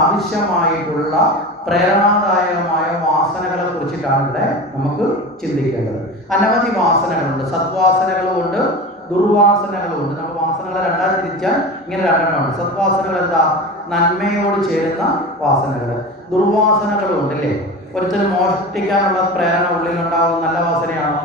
ആവശ്യമായിട്ടുള്ള പ്രേരണാദായകമായ വാസനകളെ കുറിച്ചിട്ടാണ് ഇവിടെ നമുക്ക് ചിന്തിക്കേണ്ടത്. അനവധി വാസനകളുണ്ട്. സദ്വാസനകളുമുണ്ട്, ദുർവാസനകളുമുണ്ട്. നമ്മൾ വാസനകളെ രണ്ടാം തിരിച്ചാൽ ഇങ്ങനെ രണ്ടെണ്ണമുണ്ട്. സദ്വാസനകൾ എന്താ? നന്മയോട് ചേരുന്ന വാസനകൾ. ദുർവാസനകളുമുണ്ട് അല്ലേ? ഒരിക്കലും മോഷ്ടിക്കാനുള്ള പ്രേരണ ഉള്ളിലുണ്ടാകുന്ന നല്ല വാസനയാണോ?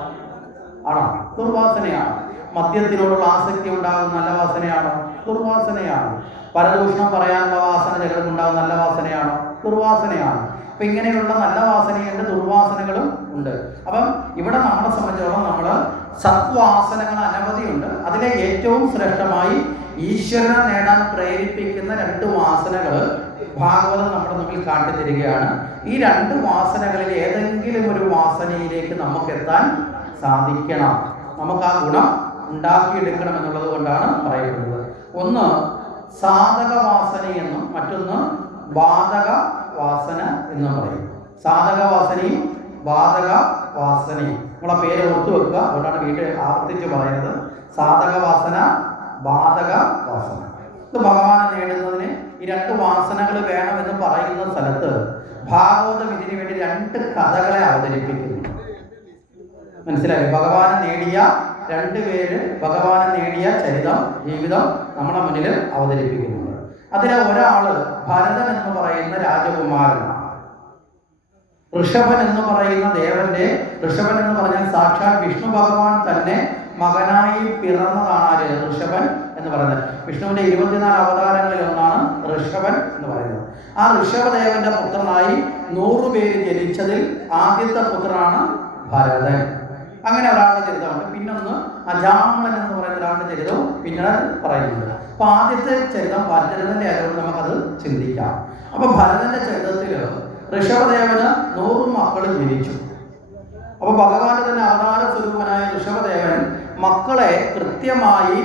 ആണോ? ദുർവാസനയാണ്. മദ്യത്തിനോടുള്ള ആസക്തി ഉണ്ടാകുന്ന നല്ല വാസനയാണോ? ദുർവാസനയാണ്. പരദൂഷണം പറയാനുള്ള വാസന ചിലർക്കുണ്ടാകുന്ന നല്ല വാസനയാണോ? ദുർവാസനയാണ്. അപ്പം ഇങ്ങനെയുള്ള നല്ല വാസനയുണ്ട്, ദുർവാസനകളും ഉണ്ട്. അപ്പം ഇവിടെ നമ്മളെ സംബന്ധിച്ചിടത്തോളം നമ്മൾ സദ്വാസനകൾ അനവധിയുണ്ട്. അതിലെ ഏറ്റവും ശ്രേഷ്ഠമായി ഈശ്വരനെ നേടാൻ പ്രേരിപ്പിക്കുന്ന 2 വാസനകൾ ഭാഗവതം നമ്മുടെ മുമ്പിൽ കാട്ടിത്തരികയാണ്. ഈ 2 വാസനകളിൽ ഏതെങ്കിലും ഒരു വാസനയിലേക്ക് നമുക്ക് എത്താൻ സാധിക്കണം. നമുക്ക് ആ ഗുണം ഉണ്ടാക്കിയെടുക്കണം എന്നുള്ളത് കൊണ്ടാണ് പറയുന്നത്. ഒന്ന് സാധക വാസന എന്നും മറ്റൊന്ന് ബാധക വാസന എന്നും പറയും. സാധക വാസനയും ബാധക വാസനയും നമ്മളെ പേര് ഓർത്തു വെക്കുക. അതുകൊണ്ടാണ് വീട്ടിൽ ആവർത്തിച്ച് പറയുന്നത്. സാധക വാസന, ബാധക വാസന. ഇത് ഭഗവാനെ നേടുന്നതിന് ഈ 2 വാസനകൾ വേണമെന്ന് പറയുന്ന സ്ഥലത്ത് ഭാഗവതം ഇതിനു വേണ്ടി 2 കഥകളെ അവതരിപ്പിക്കുന്നു. മനസ്സിലായി? ഭഗവാനെ നേടിയ 2 പേര് ഭഗവാനെ നേടിയ ചരിതം, ജീവിതം നമ്മുടെ മുന്നിൽ അവതരിപ്പിക്കുന്നുണ്ട്. അതിലെ ഒരാള് ഭരതൻ എന്ന് പറയുന്ന രാജകുമാരനാണ്. ഋഷഭൻ എന്ന് പറയുന്ന ദേവന്റെ, ഋഷഭൻ എന്ന് പറഞ്ഞാൽ സാക്ഷാൽ വിഷ്ണു ഭഗവാൻ തന്നെ മകനായി പിറന്നതാണ് ഋഷഭൻ എന്ന് പറയുന്നത്. വിഷ്ണുവിന്റെ 24 അവതാരങ്ങളിൽ ഒന്നാണ് ഋഷഭൻ എന്ന് പറയുന്നത്. ആ ഋഷഭദേവന്റെ പുത്രനായി 100 പേര് ജനിച്ചതിൽ ആദ്യത്തെ പുത്രനാണ് ഭരതൻ. അങ്ങനെ ഒരാളുടെ ചരിതമുണ്ട്. പിന്നൊന്ന് അജാമളൻ എന്ന് പറയുന്ന ഒരാളുടെ ചരിതവും പിന്നീട് പറയുന്നുണ്ട്. അപ്പൊ ആദ്യത്തെ ചരിതം ഭരതന്റെ ആയതുകൊണ്ട് നമുക്കത് ചിന്തിക്കാം. അപ്പൊ ഭരതന്റെ ചരിതത്തില് ഋഷഭദേവന് 100 മക്കൾ ജനിച്ചു. അപ്പൊ ഭഗവാന്റെ തന്നെ അവതാര സ്വരൂപനായ ഋഷഭദേവൻ മക്കളെ കൃത്യമായി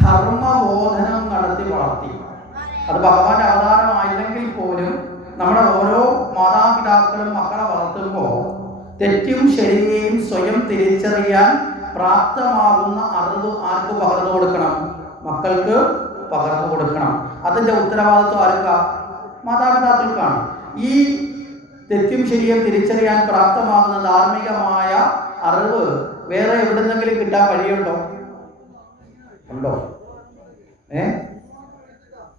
ധർമ്മബോധനം നടത്തി വളർത്തി. അത് ഭഗവാന്റെ അവതാരമായില്ലെങ്കിൽ പോലും നമ്മുടെ ഓരോ മാതാപിതാക്കളും മക്കളെ വളർത്തുമ്പോൾ തെറ്റും ശരിയെയും സ്വയം തിരിച്ചറിയാൻ പ്രാപ്തമാകുന്ന അറിവ് ആർക്ക് പകർന്നു കൊടുക്കണം? മക്കൾക്ക് പകർന്നു കൊടുക്കണം. അതിന്റെ ഉത്തരവാദിത്വം ആർക്കാ? മാതാപിതാക്കൾക്കാണ്. ഈ തെറ്റും ശരിയും തിരിച്ചറിയാൻ പ്രാപ്തമാകുന്ന ധാർമ്മികമായ അറിവ് വേറെ എവിടുന്നെങ്കിലും കിട്ടാൻ വഴിയുണ്ടോ? ഉണ്ടോ?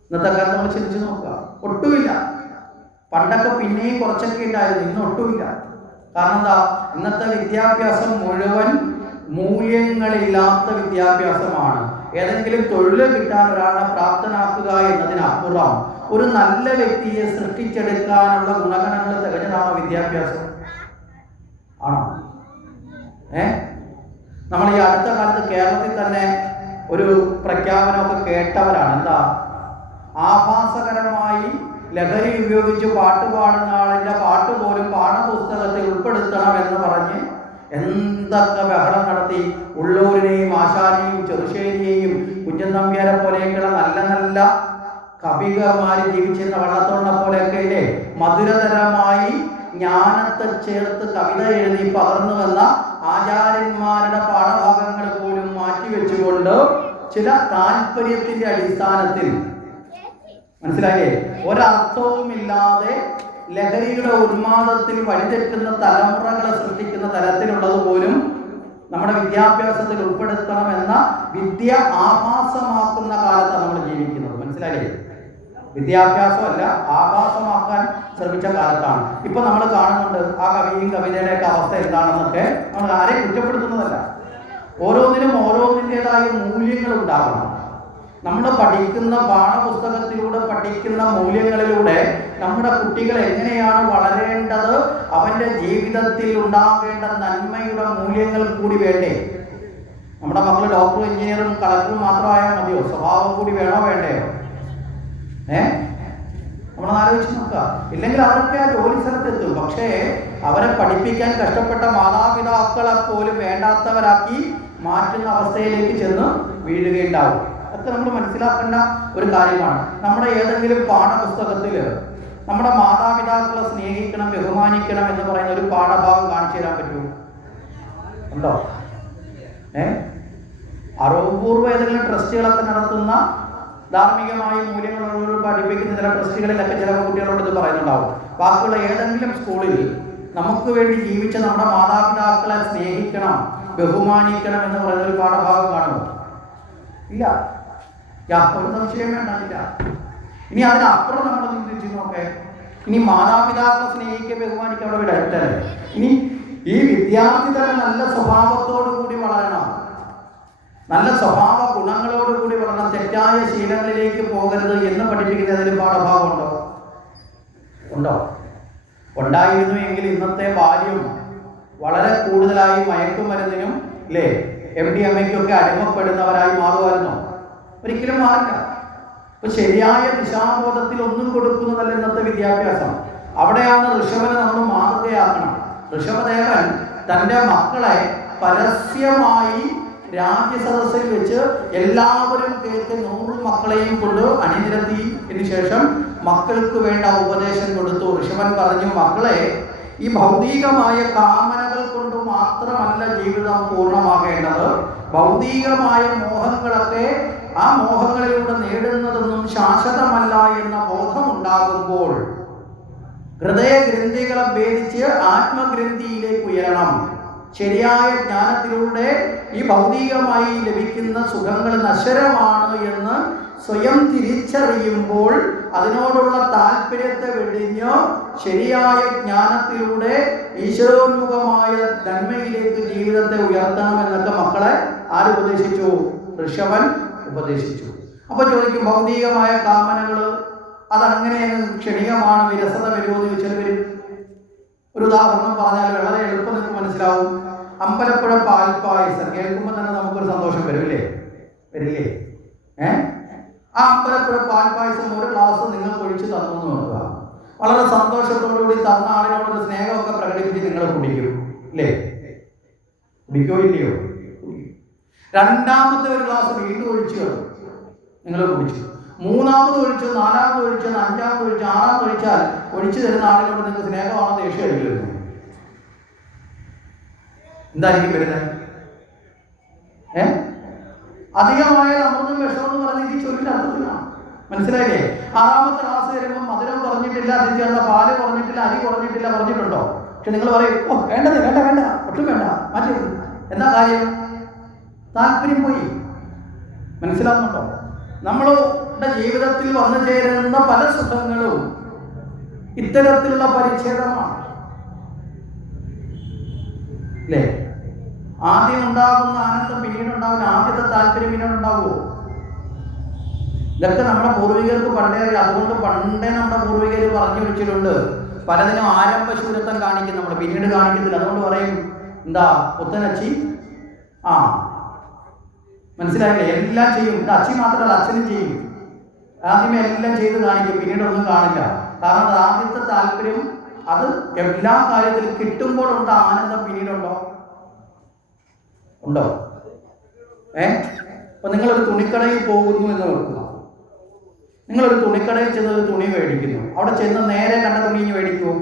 ഇന്നത്തെ കാലത്ത് നമ്മൾ ചിന്തിച്ചു നോക്കുക. ഒട്ടുമില്ല. പണ്ടൊക്കെ പിന്നെയും കുറച്ചൊക്കെ ഉണ്ടായിരുന്നു, ഇന്ന് ഒട്ടുമില്ല. കാരണം എന്താ? ഇന്നത്തെ വിദ്യാഭ്യാസം മുഴുവൻ മൂല്യങ്ങളില്ലാത്ത വിദ്യാഭ്യാസമാണ്. ഏതെങ്കിലും തൊഴിൽ കിട്ടാൻ ഒരാളെ പ്രാപ്തനാക്കുക എന്നതിനപ്പുറം ഒരു നല്ല വ്യക്തിയെ സൃഷ്ടിച്ചെടുക്കാനുള്ള ഗുണഗണങ്ങൾ തികഞ്ഞതാണോ വിദ്യാഭ്യാസം? ആണോ? നമ്മൾ ഈ അടുത്ത കാലത്ത് കേരളത്തിൽ തന്നെ ഒരു പ്രഖ്യാപനമൊക്കെ കേട്ടവരാണ്. എന്താ? ആഭാസകരമായി ലഹരി ഉപയോഗിച്ച് പാട്ട് പാടുന്ന ആളിൻ്റെ പാട്ട് പോലും പാഠപുസ്തകത്തിൽ ഉൾപ്പെടുത്തണം എന്ന് പറഞ്ഞ് എന്തൊക്കെ ബഹളം നടത്തി. ഉള്ളൂരിനെയും ആശാനെയും ചെറുശ്ശേരിയെയും കുഞ്ചൻ നമ്പ്യാരെ പോലെയൊക്കെയുള്ള നല്ല നല്ല കവികമാർ ജീവിച്ചിരുന്ന വള്ളത്തോളിനെ പോലെയൊക്കെ ഇല്ലേ മധുരതരമായി ജ്ഞാനത്തെ ചേർത്ത് കവിത എഴുതി പകർന്നു വന്ന ആചാര്യന്മാരുടെ പാഠഭാഗങ്ങൾ പോലും മാറ്റിവെച്ചുകൊണ്ട് ചില താല്പര്യത്തിന്റെ അടിസ്ഥാനത്തിൽ, മനസ്സിലായേ, ഒരർത്ഥവുമില്ലാതെ ലഹരിയുടെ ഉന്മാദത്തിൽ വഴിതെറ്റുന്ന തലമുറകളെ സൃഷ്ടിക്കുന്ന തരത്തിലുള്ളത് പോലും നമ്മുടെ വിദ്യാഭ്യാസത്തിൽ ഉൾപ്പെടുത്തണമെന്ന വിദ്യ ആഭാസമാക്കുന്ന കാലത്താണ് നമ്മൾ ജീവിക്കുന്നത്. മനസ്സിലായേ? വിദ്യാഭ്യാസമല്ല, ആഭാസമാക്കാൻ ശ്രമിച്ച കാലത്താണ്. ഇപ്പൊ നമ്മൾ കാണുന്നുണ്ട് ആ കവിയും കവിതയുടെയൊക്കെ അവസ്ഥ എന്താണെന്നൊക്കെ. നമ്മൾ ആരെയും കുറ്റപ്പെടുത്തുന്നതല്ല. ഓരോന്നിനും ഓരോന്നിൻ്റെതായ മൂല്യങ്ങൾ ഉണ്ടാകണം. നമ്മൾ പഠിക്കുന്ന പാഠപുസ്തകത്തിലൂടെ പഠിക്കുന്ന മൂല്യങ്ങളിലൂടെ നമ്മുടെ കുട്ടികൾ എങ്ങനെയാണ് വളരേണ്ടത്, അവൻ്റെ ജീവിതത്തിൽ ഉണ്ടാകേണ്ട നന്മയുടെ മൂല്യങ്ങൾ കൂടി വേണ്ടേ? നമ്മുടെ മക്കൾ ഡോക്ടറും എഞ്ചിനീയറും കളക്ടറും മാത്രമായാൽ മതിയോ? സ്വഭാവം കൂടി വേണോ വേണ്ടയോ? നമ്മളത് ആലോചിച്ച് നോക്കുക. ഇല്ലെങ്കിൽ അവരൊക്കെ ആ ജോലി സ്ഥലത്തെത്തും. പക്ഷേ അവരെ പഠിപ്പിക്കാൻ കഷ്ടപ്പെട്ട മാതാപിതാക്കളെ പോലും വേണ്ടാത്തവരാക്കി മാറ്റുന്ന അവസ്ഥയിലേക്ക് ചെന്ന് വീഴുകയുണ്ടാവും. അതൊക്കെ നമ്മൾ മനസ്സിലാക്കേണ്ട ഒരു കാര്യമാണ്. നമ്മുടെ ഏതെങ്കിലും പാഠപുസ്തകത്തിൽ നമ്മുടെ മാതാപിതാക്കളെ സ്നേഹിക്കണം, ബഹുമാനിക്കണം എന്ന് പറയുന്ന ഒരു പാഠഭാഗം കാണിച്ചു തരാൻ പറ്റുമോ? ഉണ്ടോ? അറിവുപൂർവ്വം ഏതെങ്കിലും ട്രസ്റ്റുകളൊക്കെ നടത്തുന്ന ധാർമ്മികമായ മൂല്യങ്ങളോട് പഠിപ്പിക്കുന്ന ചില ട്രസ്റ്റുകളിലൊക്കെ ചില കുട്ടികളോട് ഇത് പറയുന്നുണ്ടാവും. ബാക്കിയുള്ള ഏതെങ്കിലും സ്കൂളിൽ നമുക്ക് വേണ്ടി ജീവിച്ച നമ്മുടെ മാതാപിതാക്കളെ സ്നേഹിക്കണം, ബഹുമാനിക്കണം എന്ന് പറയുന്ന ഒരു പാഠഭാഗം കാണുമോ? ഇല്ല. ഒരു സംശയം വേണ്ടില്ല. ഇനി അതിനപ്പുറം നമ്മൾ ചിന്തിച്ചു നോക്കേ. ഇനി മാതാപിതാക്കളെ സ്നേഹിക്കുക, ബഹുമാനിക്കുക അവിടെ വിടട്ടെ. ഇനി ഈ വിദ്യാർത്ഥി തന്നെ നല്ല സ്വഭാവത്തോടു കൂടി വളരണം, നല്ല സ്വഭാവ ഗുണങ്ങളോടുകൂടി വളരണം, തെറ്റായ ശീലങ്ങളിലേക്ക് പോകരുത് എന്ന് പഠിപ്പിക്കുന്നതിന് പാഠഭാഗമുണ്ടോ? ഉണ്ടോ? ഉണ്ടായിരുന്നു എങ്കിൽ ഇന്നത്തെ ബാല്യം വളരെ കൂടുതലായി മയക്കുമരുന്നിനും അല്ലേ MDMA-ക്കൊക്കെ അടിമപ്പെടുന്നവരായി മാറുമായിരുന്നോ? ഒരിക്കലും മാറില്ല. ഇപ്പൊ ശരിയായ ദിശാബോധത്തിൽ ഒന്നും കൊടുക്കുന്നതല്ല ഇന്നത്തെ വിദ്യാഭ്യാസം. അവിടെയാണ് ഋഷഭനെ നമ്മൾ മാതൃകയാക്കണം. ഋഷഭദേവൻ തൻ്റെ മക്കളെ പരസ്യമായി രാജ്യസദസ്സിൽ വെച്ച് എല്ലാവരും കേട്ട് 100 മക്കളെയും കൊണ്ട് അണിനിരത്തിയതിനു ശേഷം മക്കൾക്ക് വേണ്ട ഉപദേശം കൊടുത്തു. ഋഷഭൻ പറഞ്ഞു, മക്കളെ, ഈ ഭൗതികമായ കാമനകൾ കൊണ്ട് മാത്രമല്ല ജീവിതം പൂർണ്ണമാകേണ്ടത്. ഭൗതികമായ മോഹങ്ങളൊക്കെ ആ മോഹങ്ങളിലൂടെ നേടുന്നതൊന്നും ശാശ്വതമല്ല എന്ന ബോധമുണ്ടാകുമ്പോൾ ഹൃദയഗ്രന്ഥികളെ ഭേദിച്ച് ആത്മഗ്രന്ഥിയിലേക്ക് ഉയരണം. ശരിയായ ജ്ഞാനത്തിലൂടെ ഈ ഭൗതികമായി ലഭിക്കുന്ന സുഖങ്ങൾ നശ്വരമാണ് എന്ന് സ്വയം തിരിച്ചറിയുമ്പോൾ അതിനോടുള്ള താല്പര്യത്തെ വെടിഞ്ഞ് ശരിയായ ജ്ഞാനത്തിലൂടെ ഈശ്വരോന്മുഖമായ നന്മയിലേക്ക് ജീവിതത്തെ ഉയർത്തണമെന്നൊക്കെ മക്കളെ ആരുപദേശിച്ചു? ഋഷഭൻ ഉപദേശിച്ചു. അപ്പൊ ചോദിക്കും, ഭൗതികമായ കാമനകൾ അതങ്ങനെ ക്ഷണികമാണ്, വിരസത വരുമെന്ന് ചോദിച്ചാൽ വരും. ഒരു ഉദാഹരണം പറഞ്ഞാൽ വളരെ എളുപ്പം നിങ്ങൾക്ക് മനസ്സിലാവും. അമ്പലപ്പുഴ പാൽപ്പായസം കേൾക്കുമ്പോൾ തന്നെ നമുക്കൊരു സന്തോഷം വരില്ലേ? വരില്ലേ? ആ അമ്പലപ്പുഴ പാൽപ്പായസം ഒരു ഗ്ലാസ് നിങ്ങൾക്ക് ഒഴിച്ച് തന്നു എന്ന് നോക്കുക. വളരെ സന്തോഷത്തോടുകൂടി തന്ന ആളിനോടൊരു സ്നേഹമൊക്കെ പ്രകടിപ്പിച്ച് നിങ്ങൾ കുടിക്കും അല്ലേ? കുടിക്കോ ഇല്ലയോ? രണ്ടാമത്തെ ഒരു ഗ്ലാസ് വീണ്ടും ഒഴിച്ചു നിങ്ങൾ കുടിച്ചു. മൂന്നാമത് ഒഴിച്ചു, നാലാമത് ഒഴിച്ചു, അഞ്ചാമത് ഒഴിച്ചു, ആറാമത് ഒഴിച്ചാൽ ഒഴിച്ചു തരുന്ന ആളിനോട് നിങ്ങൾക്ക് സ്നേഹമാണോ ദേഷ്യമായിരിക്കും വരുന്നത്? എന്തായിരിക്കും വരുന്നത്? അധികമായ അമൃതം വിഷമെന്ന് പറഞ്ഞ ഈ ചൊല്ലിന്റെ അർത്ഥത്തിലാണ്. മനസ്സിലായില്ലേ? ആറാമത്തെ ക്ലാസ് വരുമ്പോൾ മധുരം കുറഞ്ഞിട്ടില്ല, അതിൽ ചേർന്ന പാല് കുറഞ്ഞിട്ടില്ല, അരി കുറഞ്ഞിട്ടില്ല പറഞ്ഞിട്ടുണ്ടോ? പക്ഷെ നിങ്ങൾ പറയും, ഓ വേണ്ടത് വേണ്ട വേണ്ട ഒട്ടും വേണ്ട, മാറ്റി. എന്താ കാര്യം? താല്പര്യം പോയി. മനസ്സിലാവുന്നുണ്ടോ? നമ്മളുടെ ജീവിതത്തിൽ വന്നു ചേരുന്ന പല സുഖങ്ങളും ഇത്തരത്തിലുള്ള പരിച്ഛേദമാണ് അല്ലേ? ആദ്യം ഉണ്ടാകുന്ന ആനന്ദം പിന്നീട് ഉണ്ടാവില്ല. ആദ്യത്തെ താല്പര്യം പിന്നീട് ഉണ്ടാവുമോ? ഇതൊക്കെ നമ്മുടെ പൂർവികർക്ക് പണ്ടേ അറിയാം. അതുകൊണ്ട് പണ്ടേ നമ്മുടെ പൂർവികർ പറഞ്ഞു വെച്ചിട്ടുണ്ട്, പലതിനും ആരംഭശൂരത്വം കാണിക്കും നമ്മൾ, പിന്നീട് കാണിക്കത്തില്ല. അതുകൊണ്ട് പറയും, എന്താ പുത്തനച്ചി മനസ്സിലായില്ലേ? എല്ലാം ചെയ്യും. ഇത് അച്ചി മാത്രമല്ല, അച്ഛനും ചെയ്യും. ആദ്യമേ എല്ലാം ചെയ്ത് കാണിക്കും, പിന്നീട് ഒന്നും കാണില്ല. കാരണം അത് ആദ്യത്തെ താല്പര്യം അത് എല്ലാ കാര്യത്തിലും കിട്ടുമ്പോഴുണ്ട് ആനന്ദം. പിന്നീടുണ്ടോ? ഉണ്ടോ? അപ്പൊ നിങ്ങളൊരു തുണിക്കടയിൽ പോകുന്നു എന്ന് വെക്കുക. നിങ്ങളൊരു തുണിക്കടയിൽ ചെന്നൊരു തുണി മേടിക്കുന്നു. അവിടെ ചെന്ന് നേരെ കണ്ട തുണി മേടിക്കുമോ?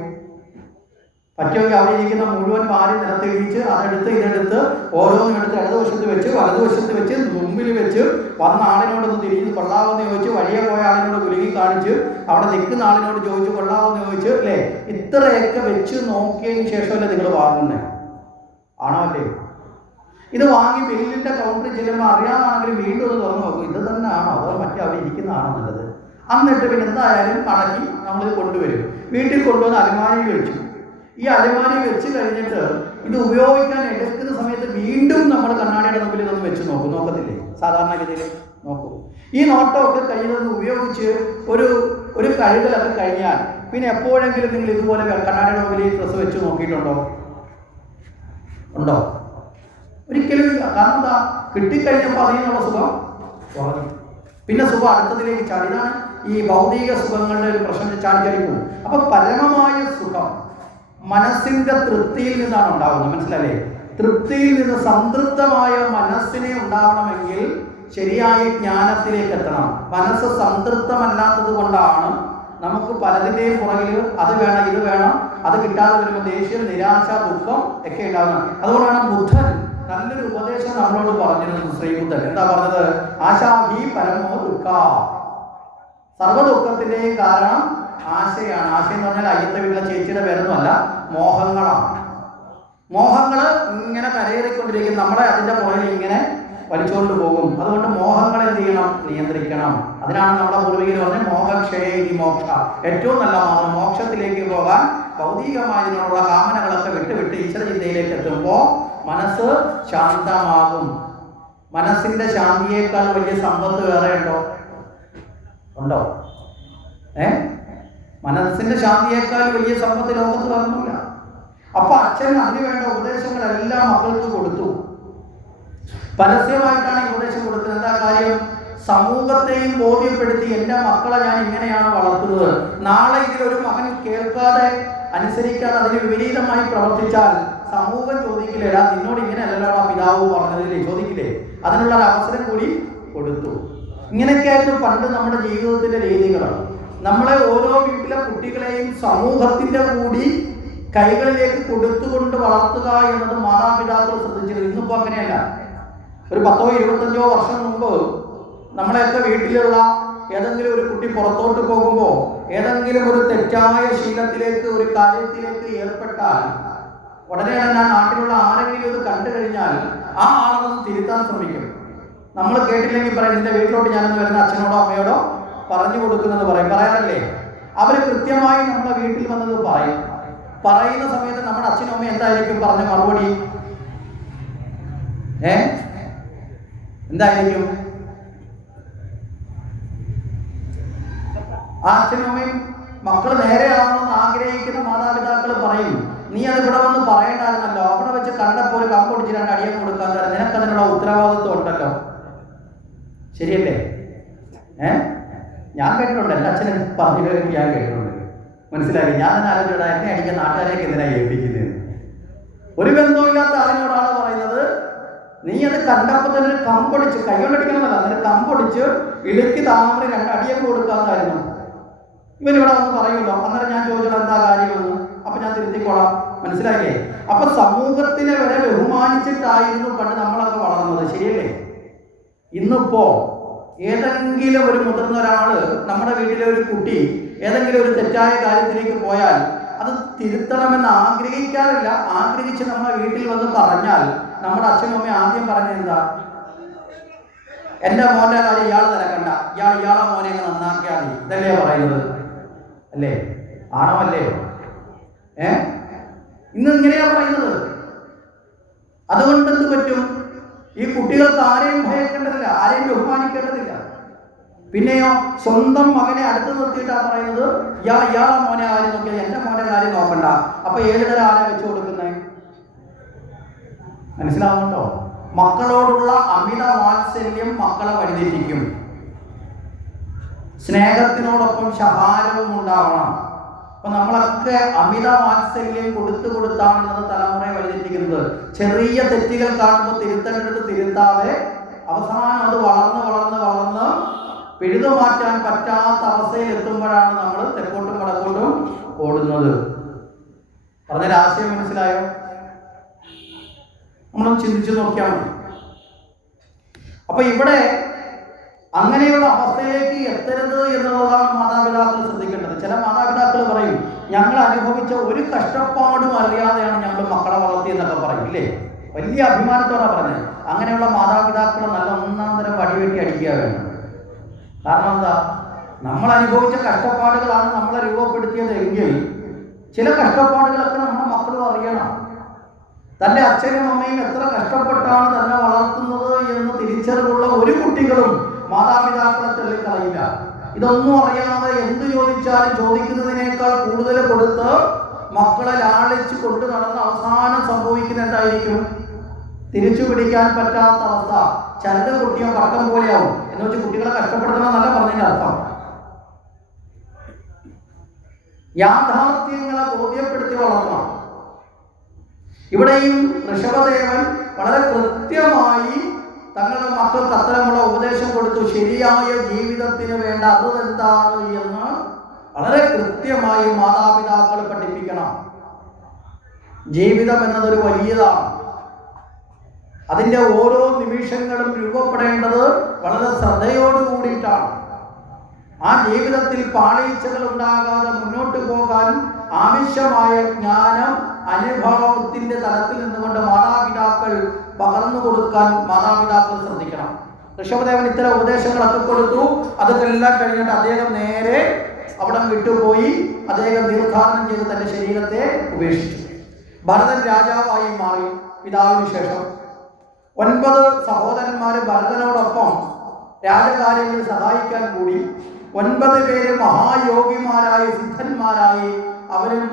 പറ്റുമെങ്കിൽ അവിടെ ഇരിക്കുന്ന മുഴുവൻ പാല് നിലത്തിഴിച്ച് അതെടുത്ത് ഇതെടുത്ത് ഓരോന്നും എടുത്ത് ഇടതുവശത്ത് വെച്ച് വലതുവശത്ത് വെച്ച് മുമ്പിൽ വെച്ച് വന്ന ആളിനോടൊന്ന് തിരിഞ്ഞ് കൊള്ളാവെന്ന് ചോദിച്ച് വഴിയെ പോയ ആളിനോട് കുലുങ്ങി കാണിച്ച് അവിടെ നിൽക്കുന്ന ആളിനോട് ചോദിച്ചു കൊള്ളാവെന്ന് ചോദിച്ച് അല്ലേ? ഇത്രയൊക്കെ വെച്ച് നോക്കിയതിന് ശേഷമല്ലേ നിങ്ങൾ വാങ്ങുന്നത്? ആണോ അല്ലേ? ഇത് വാങ്ങി ബില്ലിന്റെ കൗണ്ടറിൽ ചെല്ലുമ്പോൾ അറിയാതാണെങ്കിലും വീണ്ടും ഒന്ന് തുറന്നു നോക്കും, ഇത് തന്നെ ആണോ അതോ മറ്റേ അവിടെ ഇരിക്കുന്നതാണോ നല്ലത്? എന്നിട്ട് പിന്നെ എന്തായാലും കണക്കി നമ്മളിത് കൊണ്ടുവരും. വീട്ടിൽ കൊണ്ടുവന്ന് അലമാരിയിൽ വെച്ചു. ഈ അലമാരി വെച്ച് കഴിഞ്ഞിട്ട് ഇത് ഉപയോഗിക്കാൻ എടുക്കുന്ന സമയത്ത് വീണ്ടും നമ്മൾ കണ്ണാടിയുടെ മുമ്പിൽ ഇതൊന്ന് വെച്ച് നോക്കത്തില്ലേ? സാധാരണഗതിയിൽ നോക്കും. ഈ നോട്ടമൊക്കെ കയ്യിൽ നിന്ന് ഉപയോഗിച്ച് ഒരു കഴുകലൊക്കെ കഴിഞ്ഞാൽ പിന്നെ എപ്പോഴെങ്കിലും നിങ്ങൾ ഇതുപോലെ കണ്ണാടിയുടെ മുമ്പിൽ ഈ ഡ്രസ്സ് വെച്ച് നോക്കിയിട്ടുണ്ടോ? ഉണ്ടോ? ഒരിക്കലും ഇല്ല. കാരണം എന്താ? കിട്ടിക്കഴിഞ്ഞപ്പോൾ അതിനുള്ള സുഖം കുറഞ്ഞു. പിന്നെ സുഖം അടുത്തതിലേക്ക് ചാടി. ഇതാണ് ഈ ഭൗതിക സുഖങ്ങളുടെ ഒരു പ്രശ്നം, ചാടിച്ചടിക്കും. അപ്പൊ പരമമായ സുഖം മനസ്സിന്റെ തൃപ്തിയിൽ നിന്നാണ് ഉണ്ടാകുന്നത്. മനസ്സിലല്ലേ? തൃപ്തിയിൽ നിന്ന് സംതൃപ്തമായ മനസ്സിനെ ഉണ്ടാവണമെങ്കിൽ ശരിയായ ജ്ഞാനത്തിലേക്ക് എത്തണം. മനസ്സ് സംതൃപ്തമല്ലാത്തത് കൊണ്ടാണ് നമുക്ക് പലതിൻ്റെയും പുറകിൽ അത് വേണം ഇത് വേണം, അത് കിട്ടാതെ വരുമ്പോൾ ദേഷ്യം, നിരാശ, ദുഃഖം ഒക്കെ ഉണ്ടാകുന്നത്. അതുകൊണ്ടാണ് ബുദ്ധൻ നല്ലൊരു ഉപദേശം നമ്മളോട് പറഞ്ഞിരുന്നത്. ശ്രീബുദ്ധൻ എന്താ പറഞ്ഞത്? ആശാഹി പരമോ ദുഃഖ. സർവ്വ ദുഃഖത്തിൻ്റെയും കാരണം ആശയാണ്. ആശയം എന്ന് പറഞ്ഞാൽ അയ്യത്തെ വീട്ടിലെ ചേച്ചിയുടെ പേരൊന്നുമല്ല, മോഹങ്ങളാണ്. മോഹങ്ങൾ ഇങ്ങനെ കരയേറിക്കൊണ്ടിരിക്കും, നമ്മളെ അതിൻ്റെ പുറകിൽ ഇങ്ങനെ വലിച്ചുകൊണ്ട് പോകും. അതുകൊണ്ട് മോഹങ്ങൾ എന്ത് ചെയ്യണം? നിയന്ത്രിക്കണം. അതിനാണ് നമ്മുടെ പൂർവികർ പറഞ്ഞത് മോഹക്ഷയേ ഇതി മോക്ഷ. ഏറ്റവും നല്ല മാർഗം മോക്ഷത്തിലേക്ക് പോകാൻ ഭൗതികമായതിനോടുള്ള കാമനകളൊക്കെ വിട്ട് ഈശ്വര ചിന്തയിലേക്ക് എത്തുമ്പോൾ മനസ്സ് ശാന്തമാകും. മനസ്സിന്റെ ശാന്തിയേക്കാൾ വലിയ സമ്പത്ത് വേറെ ഉണ്ടോ? മനസ്സിന്റെ ശാന്തിയേക്കാൾ വലിയ സമ്പത്ത് ലോകത്ത് വേറൊന്നുമില്ല. അപ്പൊ അച്ഛൻ അതിനുവേണ്ട ഉപദേശങ്ങളെല്ലാം മക്കൾക്ക് കൊടുത്തു. പരസ്യമായിട്ടാണ് ഈ ഉപദേശം കൊടുത്തത്. എന്താ കാര്യം? സമൂഹത്തെയും ബോധ്യപ്പെടുത്തി എൻ്റെ മക്കളെ ഞാൻ ഇങ്ങനെയാണ് വളർത്തുന്നത്. നാളെ ഇതിലൊരു മകൻ കേൾക്കാതെ അനുസരിക്കാതെ അതിന് വിപരീതമായി പ്രവർത്തിച്ചാൽ സമൂഹം ചോദിക്കില്ലേ, നിന്നോട് ഇങ്ങനെ അല്ലല്ലോടാ പിതാവ് പറഞ്ഞതില്ലേ, ചോദിക്കില്ലേ? അതിനുള്ള ഒരു അവസരം കൂടി കൊടുത്തു. ഇങ്ങനെയൊക്കെയായിരുന്നു പണ്ട് നമ്മുടെ ജീവിതത്തിന്റെ രീതികളാണ്. നമ്മളെ ഓരോ വീട്ടിലെ കുട്ടികളെയും സമൂഹത്തിന്റെ കൂടി കൈകളിലേക്ക് കൊടുത്തുകൊണ്ട് വളർത്തുക എന്നത് മാതാപിതാക്കൾ ശ്രദ്ധിച്ചിരുന്നു. ഇന്നിപ്പോൾ അങ്ങനെയല്ല. ഒരു 10-25 വർഷം മുമ്പ് നമ്മളെയൊക്കെ വീട്ടിലുള്ള ഏതെങ്കിലും ഒരു കുട്ടി പുറത്തോട്ട് പോകുമ്പോൾ ഏതെങ്കിലും ഒരു തെറ്റായ ശീലത്തിലേക്ക്, ഒരു കാര്യത്തിലേക്ക് ഏർപ്പെട്ടാൽ ഉടനെ തന്നെ നാട്ടിലുള്ള ആരെങ്കിലും ഇത് കണ്ടു കഴിഞ്ഞാൽ ആ ആളൊന്ന് തിരുത്താൻ ശ്രമിക്കും. നമ്മൾ കേട്ടില്ലെങ്കിൽ പറയും, നിന്റെ വീട്ടിലോട്ട് ഞാനൊന്ന് വരുന്ന അച്ഛനോടോ അമ്മയോടോ പറഞ്ഞു കൊടുക്കുന്നെന്ന് പറയാറല്ലേ? അവർ കൃത്യമായി നമ്മുടെ വീട്ടിൽ വന്നത് പറയുന്ന സമയത്ത് നമ്മുടെ അച്ഛനും അമ്മയും എന്തായിരിക്കും പറഞ്ഞ മറുപടി? എന്തായിരിക്കും? ആ അച്ഛനും അമ്മയും മക്കൾ നേരെ ആവണമെന്ന് ആഗ്രഹിക്കുന്ന മാതാപിതാക്കൾ പറയും, നീ അത് ഇവിടെ വന്ന് പറയണ്ടായിരുന്നല്ലോ, അവിടെ വെച്ച് കണ്ടപ്പോൾ ഒരു കമ്പൊടിച്ച് 2 അടിയം കൊടുക്കാൻ തരാം, നിനക്കതിനുള്ള ഉത്തരവാദിത്വം ഉണ്ടല്ലോ. ശരിയല്ലേ? ഞാൻ കേട്ടിട്ടുണ്ട്, എൻ്റെ അച്ഛനെ പറഞ്ഞു കഴിഞ്ഞ് ഞാൻ കേട്ടിട്ടുണ്ട്. മനസ്സിലാക്കി? ഞാൻ തന്നെ ആലോചിച്ചോടാ, എന്നെ അടിക്കാൻ നാട്ടുകാരേക്ക് എന്തിനാണ് ഏൽപ്പിക്കുന്നത്? ഒരു ബന്ധമില്ലാത്ത ആളിനോടാണ് പറയുന്നത്, നീ അത് കണ്ടപ്പോൾ തന്നെ കമ്പൊടിച്ച്, കൈകൊണ്ടടിക്കണമെന്നല്ല, അതിന് കമ്പൊടിച്ച് ഇടുക്കി താമര 2 അടിയം കൊടുക്കാത്തായിരുന്നു. ഇവനിവിടെ വന്ന് പറയുമല്ലോ. അന്നേരം ഞാൻ ചോദിച്ചോളാം എന്താ കാര്യമെന്ന്. അപ്പൊ ഞാൻ തിരുത്തിക്കോളാം. മനസ്സിലായില്ലേ? അപ്പൊ സമൂഹത്തിനെ വരെ ബഹുമാനിച്ചിട്ടായിരുന്നു പണ്ട് നമ്മളൊക്കെ വളർന്നത്. ശരിയല്ലേ? ഇന്നിപ്പോ ഏതെങ്കിലും ഒരു മുതിർന്ന ഒരാള്, നമ്മുടെ വീട്ടിലെ ഒരു കുട്ടി ഏതെങ്കിലും ഒരു തെറ്റായ കാര്യത്തിലേക്ക് പോയാൽ അത് തിരുത്തണമെന്ന് ആഗ്രഹിക്കാറില്ല. ആഗ്രഹിച്ച് നമ്മുടെ വീട്ടിൽ വന്ന് പറഞ്ഞാൽ നമ്മുടെ അച്ഛനും അമ്മയും ആദ്യം പറഞ്ഞത് എന്താ? എൻ്റെ മോൻ്റെ കാര്യം ഇയാൾ തിരക്കണ്ട, ഇയാളെ മോനെ അങ്ങ് നന്നാക്കിയാൽ മതി. ഇതല്ലേ പറയുന്നത്? അല്ലേ? ആണോ അല്ലയോ? ഇന്ന് ഇങ്ങനെയാ പറയുന്നത്. അതുകൊണ്ട് എന്ത് പറ്റും? ഈ കുട്ടികൾക്ക് ആരെയും ഭയക്കേണ്ടതില്ല, ആരെയും ബഹുമാനിക്കേണ്ടതില്ല. പിന്നെയോ സ്വന്തം മകനെ അടുത്ത് നിർത്തിയിട്ടാണ് പറയുന്നത്, ഇയാളെ മോനെ ആരും നോക്കിയാൽ എൻ്റെ മോനെ കാര്യം നോക്കണ്ട. അപ്പൊ 7 തരം ആരെ വെച്ചു കൊടുക്കുന്നേ? മനസ്സിലാവുന്നുണ്ടോ? മക്കളോടുള്ള അമിത വാത്സല്യം മക്കളെ വഴിതെറ്റിക്കും. സ്നേഹത്തിനോടൊപ്പം ശകാരവും ഉണ്ടാവണം. അപ്പൊ നമ്മളൊക്കെ അമിത വാത്സല്യം കൊടുത്താണ് ഇന്നത്തെ തലമുറയെ വഴിതെറ്റിക്കുന്നത്. ചെറിയ തെറ്റുകൾ കാണുമ്പോൾ തിരുത്തേണ്ടത് തിരുത്താതെ അവസാനം അത് വളർന്ന് പിഴുതു മാറ്റാൻ പറ്റാത്ത അവസ്ഥയിൽ എത്തുമ്പോഴാണ് നമ്മൾ തെക്കോട്ടും വടക്കോട്ടും ഓടുന്നത്. പറഞ്ഞ ആശയം മനസ്സിലായോ? നമ്മളൊന്ന് ചിന്തിച്ചു നോക്കിയാൽ മതി. അപ്പൊ ഇവിടെ അങ്ങനെയുള്ള അവസ്ഥയിലേക്ക് എത്തരുത് എന്നുള്ളതാണ് മാതാപിതാക്കൾ ശ്രദ്ധിക്കേണ്ടത്. ചില മാതാപിതാക്കൾ പറയും, ഞങ്ങൾ അനുഭവിച്ച ഒരു കഷ്ടപ്പാടും അറിയാതെയാണ് ഞങ്ങൾ മക്കളെ വളർത്തിയെന്നൊക്കെ പറയും. ഇല്ലേ? വലിയ അഭിമാനത്തോടാണ് പറഞ്ഞത്. അങ്ങനെയുള്ള മാതാപിതാക്കളെ നല്ല 1-ാം തരം വടിവെട്ടി അടിക്കുക വേണം. കാരണം എന്താ? നമ്മൾ അനുഭവിച്ച കഷ്ടപ്പാടുകളാണ് നമ്മളെ രൂപപ്പെടുത്തിയത് എങ്കിൽ ചില കഷ്ടപ്പാടുകളൊക്കെ നമ്മുടെ മക്കളും അറിയണം. തൻ്റെ അച്ഛനും അമ്മയും എത്ര കഷ്ടപ്പെട്ടാണ് തന്നെ വളർത്തുന്നത് എന്ന് തിരിച്ചറിവുള്ള ഒരു കുട്ടികളും മാതാപിതാക്കളെ തള്ളിക്കളയില്ല. ഇതൊന്നും അറിയാതെ എന്ത് ചോദിച്ചാലും ചോദിക്കുന്നതിനേക്കാൾ കൂടുതൽ കൊടുത്ത് മക്കളെ ലാളിച്ച് കൊണ്ടു നടന്ന് അവസാനം സംഭവിക്കുന്ന എന്തായിരിക്കും? തിരിച്ചു പിടിക്കാൻ പറ്റാത്ത അവസ്ഥ. ചരട് പൊട്ടിയോ പടക്കം പോലെയാവും. എന്ന് വെച്ച് കുട്ടികളെ കഷ്ടപ്പെടുത്തണമെന്നല്ല പറഞ്ഞതിന്റെ അർത്ഥം. യാഥാർത്ഥ്യങ്ങളെ ബോധ്യപ്പെടുത്തി വളർത്തണം. ഇവിടെയും ഋഷഭദേവൻ വളരെ കൃത്യമായി തങ്ങളുടെ മക്കൾക്ക് അത്തരമുള്ള ഉപദേശം കൊടുത്തു. ശരിയായ ജീവിതത്തിന് വേണ്ട അത് എന്താണ് എന്ന് വളരെ കൃത്യമായി മാതാപിതാക്കൾ പഠിപ്പിക്കണം. ജീവിതം എന്നതൊരു വലിയതാണ്. അതിൻ്റെ ഓരോ നിമിഷങ്ങളും രൂപപ്പെടേണ്ടത് വളരെ ശ്രദ്ധയോട് കൂടിയിട്ടാണ്. ആ ജീവിതത്തിൽ പാളിച്ചകൾ ഉണ്ടാകാതെ മുന്നോട്ട് പോകാൻ ആവശ്യമായ ജ്ഞാനം അനുഭവത്തിന്റെ തലത്തിൽ നിന്നുകൊണ്ട് മാതാപിതാക്കൾ പകർന്നു കൊടുക്കാൻ മാതാപിതാക്കൾ ശ്രദ്ധിക്കണം. ഋഷഭദേവൻ ഇത്തരം ഉപദേശങ്ങളൊക്കെ കൊടുത്തു. അതൊക്കെല്ലാം കഴിഞ്ഞിട്ട് അദ്ദേഹം നേരെ അവിടം വിട്ടുപോയി. അദ്ദേഹം തീർത്ഥാടനം ചെയ്ത് തന്റെ ശരീരത്തെ ഉപേക്ഷിച്ചു. ഭരതൻ രാജാവായി മാറി. പിതാവിന് ശേഷം 9 സഹോദരന്മാര് ഭരതനോടൊപ്പം രാജകാര്യങ്ങളിൽ സഹായിക്കാൻ കൂടി. 9 പേര് മഹായോഗിമാരായി സിദ്ധന്മാരായി അവരും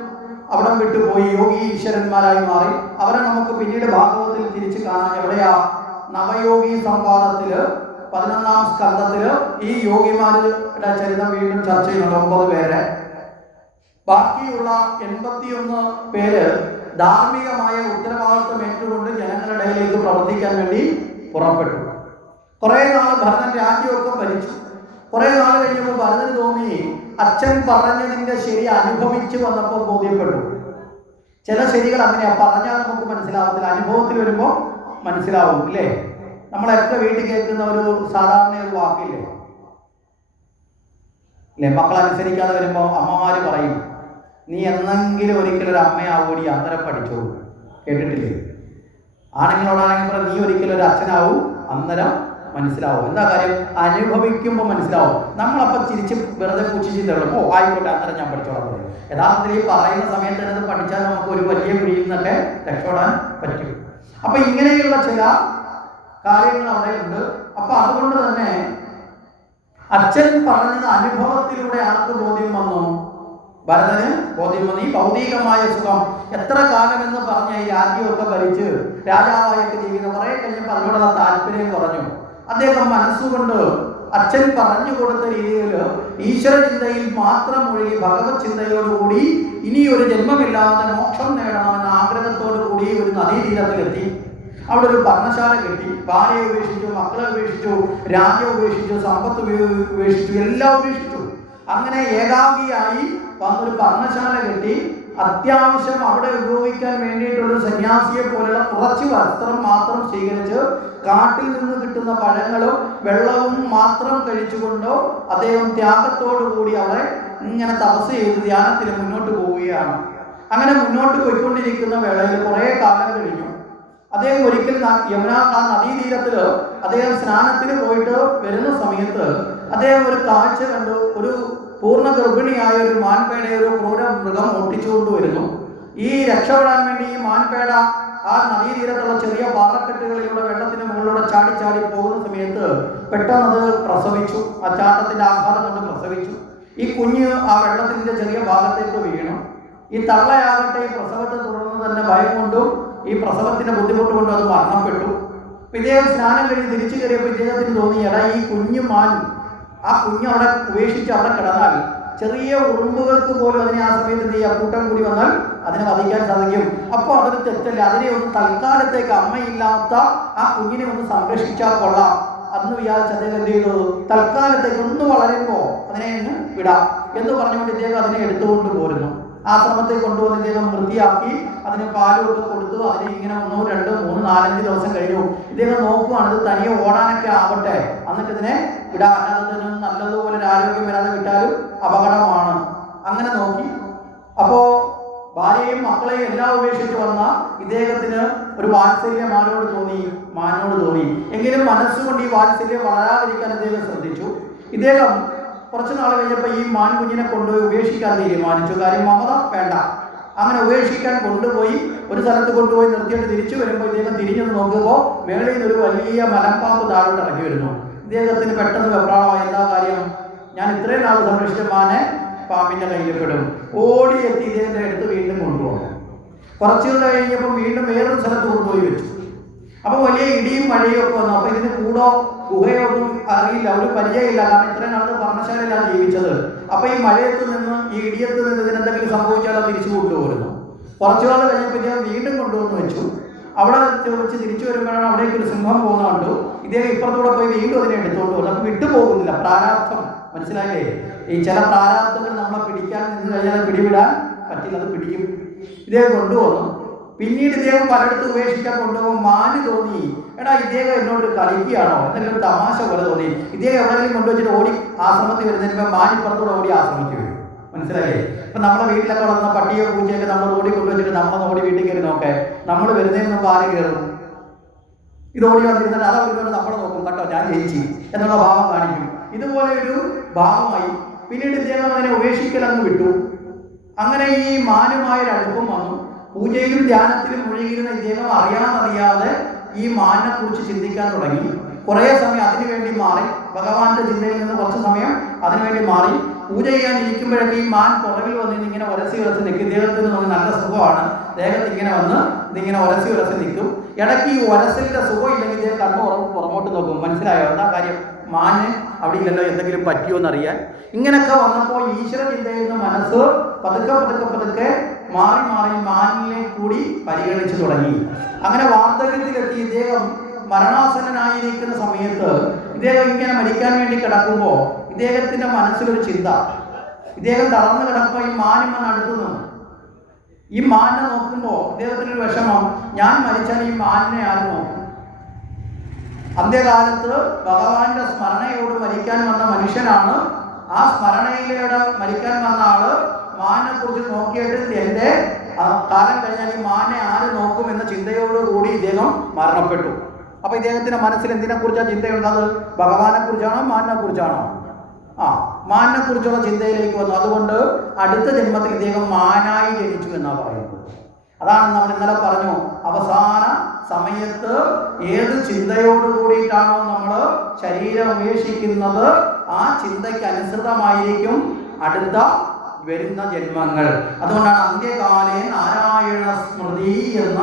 അവിടം വിട്ടുപോയി, യോഗി ഈശ്വരന്മാരായി മാറി. അവരെ നമുക്ക് പിന്നീട് ഭാഗവതത്തിൽ തിരിച്ചു കാണാം. എവിടെയാ? നവയോഗി സംവാദത്തില് 11-ാം സ്കന്ധത്തില് ഈ യോഗിമാരുടെ ചരിത്രം വീണ്ടും ചർച്ച ചെയ്യുന്നുണ്ട്. 9 പേരെ. ബാക്കിയുള്ള 81 പേര് ധാർമ്മികമായ ഉത്തരവാദിത്വം ഏറ്റുകൊണ്ട് ജനങ്ങളുടെ ഇടയിലേക്ക് പ്രവർത്തിക്കാൻ വേണ്ടി പുറപ്പെട്ടു. കുറെ നാൾ ഭരതൻ രാജ്യമൊക്കെ ഭരിച്ചു. കുറെ നാൾ കഴിഞ്ഞപ്പോൾ ഭരതന് തോന്നി അച്ഛൻ പറഞ്ഞതിന്റെ ശരി അനുഭവിച്ചു വന്നപ്പോൾ ബോധ്യപ്പെട്ടു. ചില ശരികൾ അങ്ങനെയാ, പറഞ്ഞാൽ നമുക്ക് മനസ്സിലാവത്തില്ല, അനുഭവത്തിൽ വരുമ്പോൾ മനസ്സിലാവും. ഇല്ലേ? നമ്മളൊക്കെ വീട്ടിൽ കേൾക്കുന്ന ഒരു സാധാരണ ഒരു വാക്കില്ലേ? അല്ലെ? മക്കൾ അനുസരിക്കാതെ വരുമ്പോൾ അമ്മമാര് പറയും, നീ എന്നെങ്കിലും ഒരിക്കലും ഒരു അമ്മയാവൂടി, അന്നേരം പഠിച്ചോളൂ. കേട്ടിട്ടില്ലേ? ആണുങ്ങളോടാണെങ്കിൽ പറയും, നീ ഒരിക്കലും ഒരു അച്ഛനാവും, അന്നേരം മനസ്സിലാവും. എന്താ കാര്യം? അനുഭവിക്കുമ്പോൾ മനസ്സിലാവും. നമ്മളപ്പം ചിരിച്ച് വെറുതെ പുച്ഛിച്ച് തള്ളും. ഓ ആയിക്കോട്ടെ, അന്നേരം ഞാൻ പഠിച്ചോളാം പറയും. യഥാർത്ഥത്തിൽ ഈ പറയുന്ന സമയത്ത് തന്നെ പഠിച്ചാൽ നമുക്ക് ഒരു വലിയ കുഴിയിൽ നിന്നൊക്കെ രക്ഷപ്പെടാൻ പറ്റും. അപ്പൊ ഇങ്ങനെയുള്ള ചില കാര്യങ്ങൾ അവിടെ ഉണ്ട്. അപ്പൊ അതുകൊണ്ട് തന്നെ അച്ഛൻ പറഞ്ഞത് അനുഭവത്തിലൂടെ ആർക്ക് ബോധ്യം വന്നു? ഭരതന് ബോധ്യം വന്നു. ഈ ഭൗതികമായ സുഖം എത്ര കാലമെന്ന് പറഞ്ഞ ഈ രാജ്യമൊക്കെ ഭരിച്ച് രാജാവായൊക്കെ ജീവിക്കുന്ന കുറെ കഴിഞ്ഞപ്പോൾ അതിനോടുള്ള താല്പര്യം കുറഞ്ഞു. അദ്ദേഹം മനസ്സുകൊണ്ട് അച്ഛൻ പറഞ്ഞു കൊടുത്ത രീതിയിൽ ഈശ്വര ചിന്തയിൽ മാത്രം ഒഴുകി ഭഗവത് ചിന്തയോടുകൂടി ഇനി ഒരു ജന്മമില്ലാതെ മോക്ഷം നേടണമെന്ന ആഗ്രഹത്തോടു കൂടി ഒരു നദീതീരത്തിലെത്തി. അവിടെ ഒരു പർണശാല കെട്ടി. ഭാര്യയെ ഉപേക്ഷിച്ചു, മക്കളെ ഉപേക്ഷിച്ചു, രാജ്യം ഉപേക്ഷിച്ചു, സമ്പത്ത് ഉപേക്ഷിച്ചു, എല്ലാം ഉപേക്ഷിച്ചു. അങ്ങനെ ഏകാഗിയായി വന്നൊരു പർണശാല കെട്ടി അത്യാവശ്യം അവിടെ ഉപയോഗിക്കാൻ വേണ്ടിയിട്ടുള്ള സന്യാസിയെ പോലെയുള്ള കുറച്ച് വസ്ത്രം മാത്രം സ്വീകരിച്ച് കാട്ടിൽ നിന്ന് കിട്ടുന്ന പഴങ്ങളും വെള്ളവും മാത്രം കഴിച്ചുകൊണ്ടോ അദ്ദേഹം ത്യാഗത്തോടു കൂടി അവിടെ ഇങ്ങനെ തപസ് ചെയ്ത് ധ്യാനത്തിൽ മുന്നോട്ട് പോവുകയാണ്. അങ്ങനെ മുന്നോട്ട് പോയിക്കൊണ്ടിരിക്കുന്ന വേളയിൽ കുറെ കാലം കഴിഞ്ഞു. അദ്ദേഹം ഒരിക്കൽ യമുന ആ നദീതീരത്തില് അദ്ദേഹം സ്നാനത്തിന് പോയിട്ട് വരുന്ന സമയത്ത് അദ്ദേഹം ഒരു കാഴ്ച കണ്ടു. ഒരു പൂർണ്ണ ഗർഭിണിയായ ഒരു മാൻപേടയെ ഒരു ക്രൂര മൃഗം ഓട്ടിച്ചുകൊണ്ട് വരുന്നു. ഈ രക്ഷപ്പെടാൻ വേണ്ടി ഈ മാൻപേട ആ നദീതീരത്തുള്ള ചെറിയ പാറക്കെട്ടുകളിലൂടെ വെള്ളത്തിന് മുകളിലൂടെ ചാടി ചാടി പോകുന്ന സമയത്ത് പെട്ടെന്ന് അത് പ്രസവിച്ചു. ആ ചാട്ടത്തിന്റെ ആഘാതം കൊണ്ട് പ്രസവിച്ചു. ഈ കുഞ്ഞ് ആ വെള്ളത്തിന്റെ ചെറിയ ഭാഗത്തേക്ക് വീണു. ഈ തള്ളയാകട്ടെ ഈ പ്രസവത്തെ തുടർന്ന് തന്നെ ഭയം കൊണ്ടും ഈ പ്രസവത്തിന്റെ ബുദ്ധിമുട്ട് കൊണ്ടും അത് മരണപ്പെട്ടു. ഇദ്ദേഹം സ്നാനം കഴിഞ്ഞ് തിരിച്ചു കയറിയപ്പോൾ ഇദ്ദേഹത്തിന് തോന്നി, എടാ ഈ കുഞ്ഞു മാൻ ആ കുഞ്ഞ് അവിടെ ഉപേക്ഷിച്ച് അവിടെ കിടന്നാൽ ചെറിയ ഉറുമ്പുകൾക്ക് പോലും അതിനെ ആ സമയത്ത് ഈ കൂട്ടം കൂടി വന്നാൽ അതിനെ വധിക്കാൻ സാധിക്കും. അപ്പോൾ അതൊരു തെറ്റല്ല. അതിനെ ഒന്ന് തൽക്കാലത്തേക്ക് അമ്മയില്ലാത്ത ആ കുഞ്ഞിനെ ഒന്ന് സംരക്ഷിച്ചാൽ കൊള്ളാം അന്ന് വിചാരിച്ച് അദ്ദേഹം എന്ത് ചെയ്തു? തൽക്കാലത്തേക്ക് ഒന്ന് വളരുമ്പോൾ അതിനെ ഒന്ന് വിടാം എന്ന് പറഞ്ഞുകൊണ്ട് ഇദ്ദേഹം അതിനെ എടുത്തുകൊണ്ട് പോരുന്നു. ആശ്രമത്തെ കൊണ്ടുവന്ന് ഇദ്ദേഹം വൃത്തിയാക്കി അതിന് പാലും ഒക്കെ കൊടുത്തു. അതിന് ഇങ്ങനെ 1, 2, 3, 4, 5 ദിവസം കഴിഞ്ഞു. ഇദ്ദേഹം നോക്കുവാണ് ഇത് തനിയെ ഓടാനൊക്കെ ആവട്ടെ, എന്നിട്ട് ഇതിനെ വിടാം, അല്ലാതെ നല്ലതുപോലെ ഒരു ആരോഗ്യം വരാതെ വിട്ടാലും അപകടമാണ്. അങ്ങനെ നോക്കി. അപ്പോ ഭാര്യയും മക്കളെയും എല്ലാം ഉപേക്ഷിച്ച് വന്ന ഇദ്ദേഹത്തിന് ഒരു വാത്സല്യം മാനോട് തോന്നി. എങ്കിലും മനസ്സുകൊണ്ട് ഈ വാത്സല്യം വളരാതിരിക്കാൻ ഇദ്ദേഹം ശ്രദ്ധിച്ചു. ഇദ്ദേഹം കുറച്ചു നാൾ കഴിഞ്ഞപ്പോൾ ഈ മാൻകുഞ്ഞിനെ കൊണ്ടുപോയി ഉപേക്ഷിക്കാൻ തീരുമാനിച്ചു. കാര്യം മമത വേണ്ട. അങ്ങനെ ഉപേക്ഷിക്കാൻ കൊണ്ടുപോയി ഒരു സ്ഥലത്ത് കൊണ്ടുപോയി നിർത്തിയിട്ട് തിരിച്ചു വരുമ്പോൾ ഇദ്ദേഹം തിരിഞ്ഞു നോക്കുമ്പോൾ മേളിൽ നിന്ന് ഒരു വലിയ മലമ്പാമ്പ് താഴോട്ട് ഇറങ്ങി വരുന്നു. ഇദ്ദേഹത്തിന് പെട്ടെന്ന് വെപ്രാളമായി. എന്താ കാര്യം? ഞാൻ ഇത്രയും നാൾ സംരക്ഷിച്ച മാനെ പാമ്പിന്റെ കയ്യിൽ പെടും. ഓടിയെത്തി ഇദ്ദേഹത്തെ എടുത്ത് വീണ്ടും കൊണ്ടുപോകും. കുറച്ചു കഴിഞ്ഞപ്പോൾ വീണ്ടും വേറൊരു സ്ഥലത്ത് കൊണ്ടുപോയി വെച്ചു. അപ്പോൾ വലിയ ഇടിയും മഴയും ഒക്കെ വന്നു. അപ്പോൾ ഇതിന് കൂടോ ഗുഹയോ ഒന്നും അറിയില്ല, ഒരു പരിചയമില്ല. കാരണം ഇത്രയും നാളത്തെ പർണശാലയിലാണ് ജീവിച്ചത്. അപ്പോൾ ഈ മഴയത്ത് നിന്ന് ഈ ഇടിയത്ത് നിന്ന് ഇതിനെന്തെങ്കിലും സംഭവിച്ചാൽ അത് തിരിച്ചു കൊണ്ടുപോരുന്നു. കുറച്ചു കാലം കഴിഞ്ഞപ്പോൾ ഇദ്ദേഹം വീണ്ടും കൊണ്ടുവന്ന് വെച്ചു. അവിടെ വെച്ച് തിരിച്ചു വരുമ്പോഴാണ് അവിടേക്ക് ഒരു സിംഹം പോകുന്ന കണ്ടു. ഇദ്ദേഹം ഇപ്പുറത്തൂടെ പോയി വീണ്ടും അതിനെ എടുത്തുകൊണ്ട് പോകുന്നു. അപ്പോൾ വിട്ടുപോകുന്നില്ല. പ്രാരാബ്ധം മനസ്സിലായില്ലേ? ഈ ചില പ്രാരാബ്ധങ്ങൾ നമ്മളെ പിടിക്കാൻ നിന്ന് കഴിഞ്ഞാൽ പിടിവിടാൻ പറ്റില്ല, അത് പിടിക്കും. ഇദ്ദേഹം കൊണ്ടുവന്നു. പിന്നീട് ഇദ്ദേഹം പലയിടത്തും ഉപേക്ഷിക്കാൻ കൊണ്ടുപോകും. മാന് തോന്നി, എടാ ഇദ്ദേഹം എന്നോട് കളിക്കുകയാണോ, എന്തെങ്കിലും ഒരു തമാശ പോലെ തോന്നി. ഇദ്ദേഹം എവിടെയെങ്കിലും കൊണ്ടുവച്ചിട്ട് ഓടി ആശ്രമത്തിൽ വരുന്നതിന് മാൻ ഇപ്പുറത്തൂടെ ഓടി ആശ്രമിച്ചു വരും. മനസ്സിലായില്ലേ? ഇപ്പം നമ്മളെ വീട്ടിലൊക്കെ വളർന്ന പട്ടിയോ പൂച്ചയൊക്കെ നമ്മൾ ഓടി കൊണ്ടുവച്ചിട്ട് നമ്മളെ ഓടി വീട്ടിൽ കയറി നോക്കേ, നമ്മൾ വരുന്നതിന് മുമ്പ് ആര് കയറും? ഇത് ഓടി വന്നിരുന്നിട്ട് അതാ ഒരുപാട് നമ്മൾ നോക്കും, കേട്ടോ ഞാൻ ജയിച്ചു എന്നുള്ള ഭാവം കാണിക്കും. ഇതുപോലെ ഒരു ഭാവമായി പിന്നീട് ഇദ്ദേഹം അതിനെ ഉപേക്ഷിക്കലങ്ങ് വിട്ടു. അങ്ങനെ ഈ മാനുമായൊരു അടുപ്പം വന്നു. പൂജയിലും ധ്യാനത്തിലും മുഴുകിയിരുന്ന ഇദ്ദേഹം അറിയാതെ ഈ മാനിനെ കുറിച്ച് ചിന്തിക്കാൻ തുടങ്ങി. കുറേ സമയം അതിനുവേണ്ടി മാറി, ഭഗവാന്റെ ചിന്തയിൽ നിന്ന് കുറച്ച് സമയം അതിനുവേണ്ടി മാറി. പൂജ ചെയ്യാൻ ഇരിക്കുമ്പോഴൊക്കെ ഈ മാൻ പുറകിൽ വന്നിട്ട് ഇങ്ങനെ ഉരസി നിൽക്കും. ഇദ്ദേഹത്തിന് തോന്നി നല്ല സുഖമാണ്, ദേഹത്ത് ഇങ്ങനെ വന്ന് ഇതിങ്ങനെ ഉരസി നിൽക്കും. ഇടയ്ക്ക് ഈ ഉരസലിന്റെ സുഖം ഇല്ലെങ്കിൽ ഇദ്ദേഹം കണ്ണു പുറമോട്ട് നോക്കും. മനസ്സിലായോ എന്താ കാര്യം? മാന് അവിടെ ഇല്ലല്ലോ, എന്തെങ്കിലും പറ്റിയോ എന്നറിയാൻ. ഇങ്ങനെയൊക്കെ വന്നപ്പോൾ ഈശ്വര ചിന്തയിൽ നിന്ന് മനസ്സ് പതുക്കെ മാറി മാനിനെ കൂടി പരിഗണിച്ചു തുടങ്ങി. അങ്ങനെ വാർദ്ധക്യത്തിലെത്തി ഇദ്ദേഹം മരണാസന്നനായിരിക്കുന്ന സമയത്ത് ഇദ്ദേഹം ഇങ്ങനെ മരിക്കാൻ വേണ്ടി കിടക്കുമ്പോൾ ഇദ്ദേഹത്തിന്റെ മനസ്സിലൊരു ചിന്ത. ഇദ്ദേഹം തളർന്നു കിടക്കുമ്പോൾ ഈ മാനിമ്മ അടുത്തു നിന്നു. ഈ മാനിനെ നോക്കുമ്പോൾ ഇദ്ദേഹത്തിനൊരു വിഷമം, ഞാൻ മരിച്ചാൽ ഈ മാനിനെ ആര് നോക്കും? അന്ത്യകാലത്ത് ഭഗവാന്റെ സ്മരണയോട് മരിക്കാൻ വന്ന മനുഷ്യനാണ്. ആ സ്മരണയിലൂടെ മരിക്കാൻ വന്ന ആള് മാനിനെ കുറിച്ച് നോക്കിയിട്ട് എൻ്റെ കാലം കഴിഞ്ഞാൽ ഈ മാനിനെ ആര് നോക്കും എന്ന ചിന്തയോടുകൂടി ഇദ്ദേഹം മരണപ്പെട്ടു. അപ്പൊ ഇദ്ദേഹത്തിന്റെ മനസ്സിൽ എന്തിനെ കുറിച്ചാണ് ചിന്തയുള്ളത്? ഭഗവാനെ കുറിച്ചാണോ മാനിനെ കുറിച്ചാണോ? മാനിനെ കുറിച്ചുള്ള ചിന്തയിലേക്ക് വന്നു. അതുകൊണ്ട് അടുത്ത ജന്മത്തിൽ ഇദ്ദേഹം മാനായി ജനിച്ചു എന്നാണ് പറയുന്നത്. അതാണ് നമ്മൾ ഇന്നലെ പറഞ്ഞു, അവസാന സമയത്ത് ഏത് ചിന്തയോട് കൂടിയിട്ടാണോ നമ്മൾ ശരീരം ഉപേക്ഷിക്കുന്നത് ആ ചിന്തയ്ക്ക് അനുസൃതമായിരിക്കും അടുത്ത വരുന്ന ജന്മങ്ങൾ. അതുകൊണ്ടാണ് അന്ത്യകാലേ നാരായണ സ്മൃതി എന്ന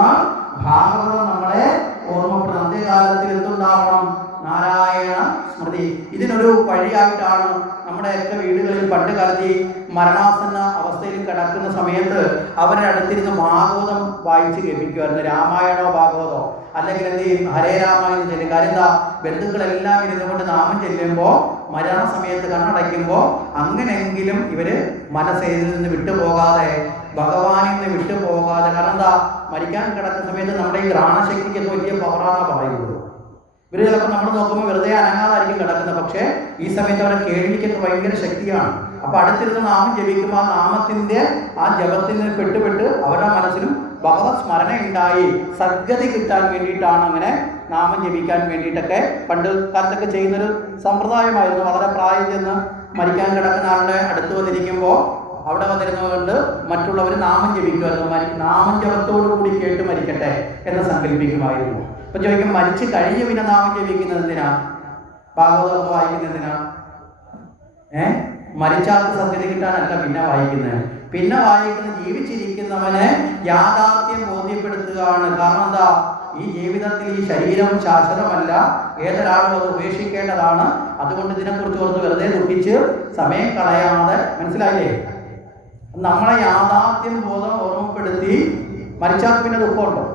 ഭാഗവതം നമ്മളെ ഓർമ്മപ്പെടുന്നത്. അന്ത്യകാലത്തിൽ എന്തുണ്ടാവണം? നാരായണ സ്മൃതി. ഇതിനൊരു വഴിയായിട്ടാണ് നമ്മുടെയൊക്കെ വീടുകളിൽ പണ്ട് കാലത്ത് മരണാസന്ന അവസ്ഥയിൽ കിടക്കുന്ന സമയത്ത് അവരുടെ അടുത്തിരുന്ന് ഭാഗവതം വായിച്ച് കേൾപ്പിക്കുമായിരുന്നു. രാമായണോ ഭാഗവതോ അല്ലെങ്കിൽ എന്ത് ചെയ്യും, ഹരേ രാമായണം ചെല്ലും. കാര്യം എന്താ? ബന്ധുക്കളെല്ലാം ഇരുന്നുകൊണ്ട് നാമം ചെല്ലുമ്പോൾ മരണസമയത്ത് കണ്ണടയ്ക്കുമ്പോൾ അങ്ങനെയെങ്കിലും ഇവര് മനസ്സിൽ നിന്ന് വിട്ടുപോകാതെ, ഭഗവാനിൽ നിന്ന് വിട്ടുപോകാതെ. കാരണം എന്താ? മരിക്കാൻ കിടക്കുന്ന സമയത്ത് നമ്മുടെ ഈ ഘ്രാണശക്തിക്ക് വലിയ പവറാണ് പറയുന്നത്. ഇവർ ചിലപ്പോൾ നമ്മൾ നോക്കുമ്പോൾ വെറുതെ അനങ്ങാതായിരിക്കും കിടക്കുന്നത്, പക്ഷേ ഈ സമയത്ത് അവരുടെ കേൾവിക്കൊക്കെ ഭയങ്കര ശക്തിയാണ്. അപ്പൊ അടുത്തിരുന്ന് നാമം ജപിക്കുമ്പോൾ ആ നാമത്തിന്റെ ആ ജപത്തിന് പെട്ട് അവരുടെ മനസ്സിലും ഭഗവത് സ്മരണ ഉണ്ടായി സദ്ഗതി കിട്ടാൻ വേണ്ടിയിട്ടാണ് അങ്ങനെ നാമം ജപിക്കാൻ വേണ്ടിയിട്ടൊക്കെ പണ്ട് കാലത്തൊക്കെ ചെയ്യുന്നൊരു സമ്പ്രദായമായിരുന്നു. വളരെ പ്രായം ചെന്ന് മരിക്കാൻ കിടക്കുന്ന ആളുടെ അടുത്ത് വന്നിരിക്കുമ്പോൾ അവിടെ വന്നിരുന്നതുകൊണ്ട് മറ്റുള്ളവർ നാമം ജപിക്കുമായിരുന്നു. നാമം ജപത്തോടു കൂടി കേട്ട് മരിക്കട്ടെ എന്ന് സങ്കല്പിക്കുമായിരുന്നു. ഇപ്പൊ ചോദിക്കും, മരിച്ചു കഴിഞ്ഞ് പിന്നെ നാമം ജപിക്കുന്നത് എന്തിനാ? ഭാഗവതമൊക്കെ വായിക്കുന്നത് എന്തിനാ? മരിച്ചാൾക്ക് സദ്ഗതി കിട്ടാനല്ല പിന്നെ വായിക്കുന്നത്. പിന്നെ വായിക്കുന്നത് ജീവിച്ചിരിക്കുന്നവനെ യാഥാർത്ഥ്യം ബോധ്യപ്പെടുത്തുകയാണ്. കാരണം എന്താ? ഈ ജീവിതത്തിൽ ഈ ശരീരം ശാശ്വതമല്ല, ഏതൊരാളും അത് ഉപേക്ഷിക്കേണ്ടതാണ്. അതുകൊണ്ട് ഇതിനെക്കുറിച്ച് ഓർത്ത് വെറുതെ ദുഃഖിച്ച് സമയം കളയാതെ, മനസ്സിലായില്ലേ? നമ്മളെ യാഥാർത്ഥ്യം ബോധം ഓർമ്മപ്പെടുത്തി മരിച്ചാൽ പിന്നെ ദുഃഖമുണ്ടോ?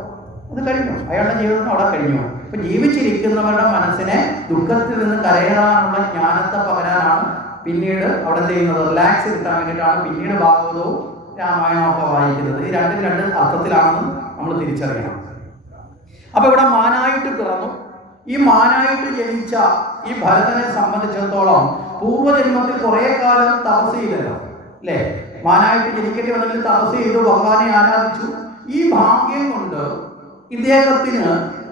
അത് കഴിഞ്ഞു, അയാളുടെ ജീവിതത്തിന് അവിടെ കഴിഞ്ഞു. അപ്പൊ ജീവിച്ചിരിക്കുന്നവരുടെ മനസ്സിനെ ദുഃഖത്തിൽ നിന്ന് കരയേറാനുള്ള ജ്ഞാനത്തെ പകരാനാണ് പിന്നീട് അവിടെ ചെയ്യുന്നത്. റിലാക്സ് കിട്ടാൻ വേണ്ടിയിട്ടാണ് പിന്നീട് ഭാഗവതവും രാമായണവും ഒക്കെ വായിക്കുന്നത്. ഈ രണ്ട് അർത്ഥത്തിലാണെന്ന് നമ്മൾ തിരിച്ചറിയണം. അപ്പൊ ഇവിടെ മാനായിട്ട് പിറന്നു. ഈ മാനായിട്ട് ജനിച്ച ഈ ഭരതനെ സംബന്ധിച്ചിടത്തോളം പൂർവ്വജന്മത്തിൽ കുറെ കാലം തപസ് ചെയ്തല്ലോ, അല്ലേ? മാനായിട്ട് ജനിക്കേണ്ടി വന്നെങ്കിൽ തപസ് ചെയ്തു, ഭഗവാനെ ആരാധിച്ചു. ഈ ഭാഗ്യം കൊണ്ട് ഇദ്ദേഹത്തിന്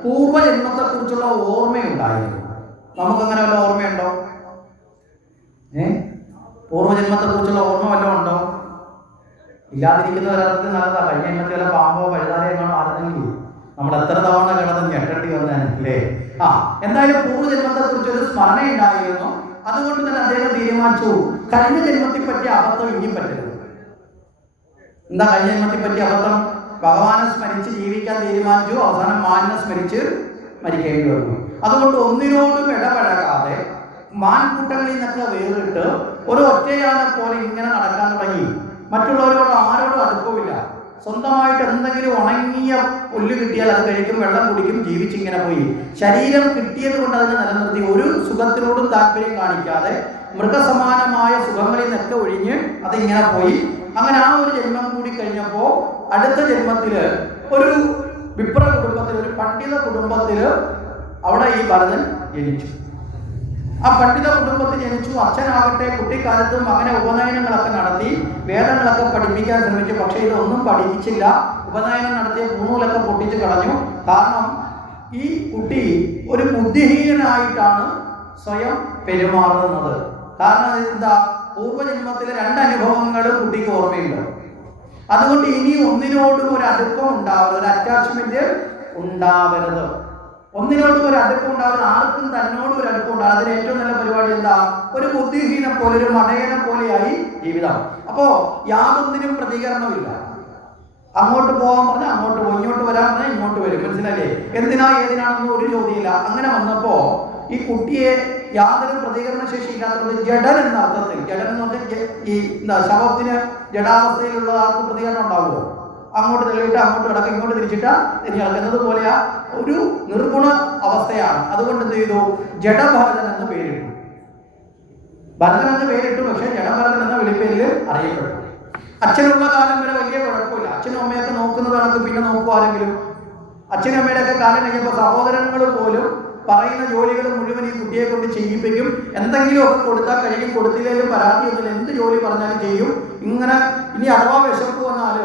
പൂർവ്വജന്മത്തെ കുറിച്ചുള്ള ഓർമ്മയുണ്ടായിരുന്നു. നമുക്കങ്ങനെ വല്ല ഓർമ്മയുണ്ടോ? പൂർവ്വജന്മത്തെ കുറിച്ചുള്ള ഓർമ്മ വല്ലതും ഉണ്ടോ? ഇല്ലാതിരിക്കുന്ന ഒരർത്ഥത്തിൽ നല്ലതാ. കഴിഞ്ഞ ജന്മത്തിൽ വല്ല പാമ്പോ പഴുതാരയോ ആയിരുന്നെങ്കിൽ നമ്മൾ എത്ര തവണ കിടന്ന് ഞെട്ടേണ്ടി വന്നേ. എന്തായാലും പൂർവ്വജന്മത്തെ കുറിച്ചൊരു സ്മരണ ഉണ്ടായിരുന്നു. അതുകൊണ്ട് തന്നെ അദ്ദേഹം തീരുമാനിച്ചു, കഴിഞ്ഞ ജന്മത്തെ പറ്റിയ അബദ്ധം ഇനി പറ്റരുത്. എന്താ കഴിഞ്ഞ ജന്മത്തെ പറ്റിയ അബദ്ധം? ഭഗവാനെ സ്മരിച്ച് ജീവിക്കാൻ തീരുമാനിച്ചു. അവസാനം മാനിനെ സ്മരിച്ച് മരിക്കേണ്ടി വന്നു. അതുകൊണ്ട് ഒന്നിനോടും ഇടപഴകാതെ മാൻകൂട്ടങ്ങളിൽ നിന്നൊക്കെ വേറിട്ട് ഒരു ഒറ്റയാനെ പോലെ ഇങ്ങനെ നടക്കാൻ തുടങ്ങി. മറ്റുള്ളവരോട് ആരോടും അടുപ്പമില്ല. സ്വന്തമായിട്ട് എന്തെങ്കിലും ഉണങ്ങിയ പുല്ല് കിട്ടിയാൽ അത് കഴിക്കും, വെള്ളം കുടിക്കും, ജീവിച്ചിങ്ങനെ പോയി. ശരീരം കിട്ടിയത് കൊണ്ട് അതിനെ നിലനിർത്തി. ഒരു സുഖത്തിനോടും താല്പര്യം കാണിക്കാതെ മൃഗസമാനമായ സുഖങ്ങളിൽ നിന്നൊക്കെ ഒഴിഞ്ഞ് അതിങ്ങനെ പോയി. അങ്ങനെ ആ ഒരു ജന്മം കൂടി കഴിഞ്ഞപ്പോൾ അടുത്ത ജന്മത്തില് ഒരു വിപ്ര കുടുംബത്തിൽ, ഒരു പണ്ഡിത കുടുംബത്തിൽ അവിടെ ഈ ഭരതൻ ജനിച്ചു. ആ പണ്ഡിത കുടുംബത്തിൽ ജനിച്ചു. അച്ഛനാകട്ടെ കുട്ടിക്കാലത്ത് മകനെ ഉപനയനങ്ങളൊക്കെ നടത്തി വേദങ്ങളൊക്കെ പഠിപ്പിക്കാൻ ശ്രമിച്ചു. പക്ഷേ ഇതൊന്നും പഠിപ്പിച്ചില്ല. ഉപനയനം നടത്തിയ പൂണൂലൊക്കെ പൊട്ടിച്ച് കളഞ്ഞു. കാരണം ഈ കുട്ടി ഒരു ബുദ്ധിഹീനനായിട്ടാണ് സ്വയം പെരുമാറുന്നത്. കാരണം എന്താ, പൂർവ്വജന്മത്തിലെ 2 അനുഭവങ്ങളും കുട്ടിക്ക് ഓർമ്മയുണ്ട്. അതുകൊണ്ട് ഇനി ഒന്നിനോടും ഒരു അടുപ്പം ഉണ്ടാവരുത്, ഒരു അറ്റാച്ച്മെന്റ് ഉണ്ടാവരുത്. ഒന്നിനോടും ഒരു അടുപ്പം ഉണ്ടാവരുത്, ആർക്കും തന്നോടും ഒരു അടുപ്പം ഉണ്ടാകും. അതിന് ഏറ്റവും നല്ല പരിപാടി എന്താ, ഒരു ബുദ്ധിഹീനം പോലെ, ഒരു മടയനെ പോലെയായി ജീവിതം. അപ്പോ യാതൊന്നിനും പ്രതികരണമില്ല. അങ്ങോട്ട് പോകാൻ പറഞ്ഞാൽ അങ്ങോട്ട് പോകും, ഇങ്ങോട്ട് വരാൻ പറഞ്ഞാൽ ഇങ്ങോട്ട് വരും. മനസ്സിലായില്ലേ? എന്തിനാ ഏതിനാണെന്ന് ഒരു ചോദ്യമില്ല. അങ്ങനെ വന്നപ്പോ ഈ കുട്ടിയെ യാതൊരു പ്രതികരണ ശേഷി ഇല്ലാത്തതുകൊണ്ട് ജഡൻ എന്ന അർത്ഥത്തിൽ, ജഡൻ എന്ന് പറഞ്ഞാൽ ഈ ശവത്തിന് ജഡാവസ്ഥയിലുള്ള ആൾക്ക് പ്രതികരണം ഉണ്ടാവുമോ? അങ്ങോട്ട് തെളിവിട്ട് അങ്ങോട്ട് കിടക്കും, ഇങ്ങോട്ട് തിരിച്ചിട്ട് തിരിഞ്ഞ് കിടക്കുന്നത് പോലെ ഒരു നിർഗുണ അവസ്ഥയാണ്. അതുകൊണ്ട് എന്ത് ചെയ്തു, ജഡഭരതൻ എന്ന് പേരിട്ടു. ഭരതൻ എന്ന് പേരിട്ടു, പക്ഷെ ജഡഭരതൻ എന്ന വിളിപ്പേരിൽ അറിയപ്പെട്ടു. അച്ഛനുള്ള കാലം വരെ വലിയ കുഴപ്പമില്ല. അച്ഛനും അമ്മയൊക്കെ നോക്കുന്നത് കണക്ക് പിന്നെ നോക്കുവാരെങ്കിലും. അച്ഛനും അമ്മയുടെ ഒക്കെ കാലം കഴിഞ്ഞപ്പോൾ സഹോദരങ്ങൾ പോലും പറയുന്ന ജോലികൾ മുഴുവൻ ഈ കുട്ടിയെ കൊണ്ട് ചെയ്യിപ്പിക്കും. എന്തെങ്കിലുമൊക്കെ കൊടുത്താൽ കഴിയും, കൊടുത്തില്ലെങ്കിലും പരാതിയൊന്നുമില്ല, എന്ത് ജോലി പറഞ്ഞാലും ചെയ്യും. ഇങ്ങനെ ഇനി അഥവാ വിശപ്പ് വന്നാൽ,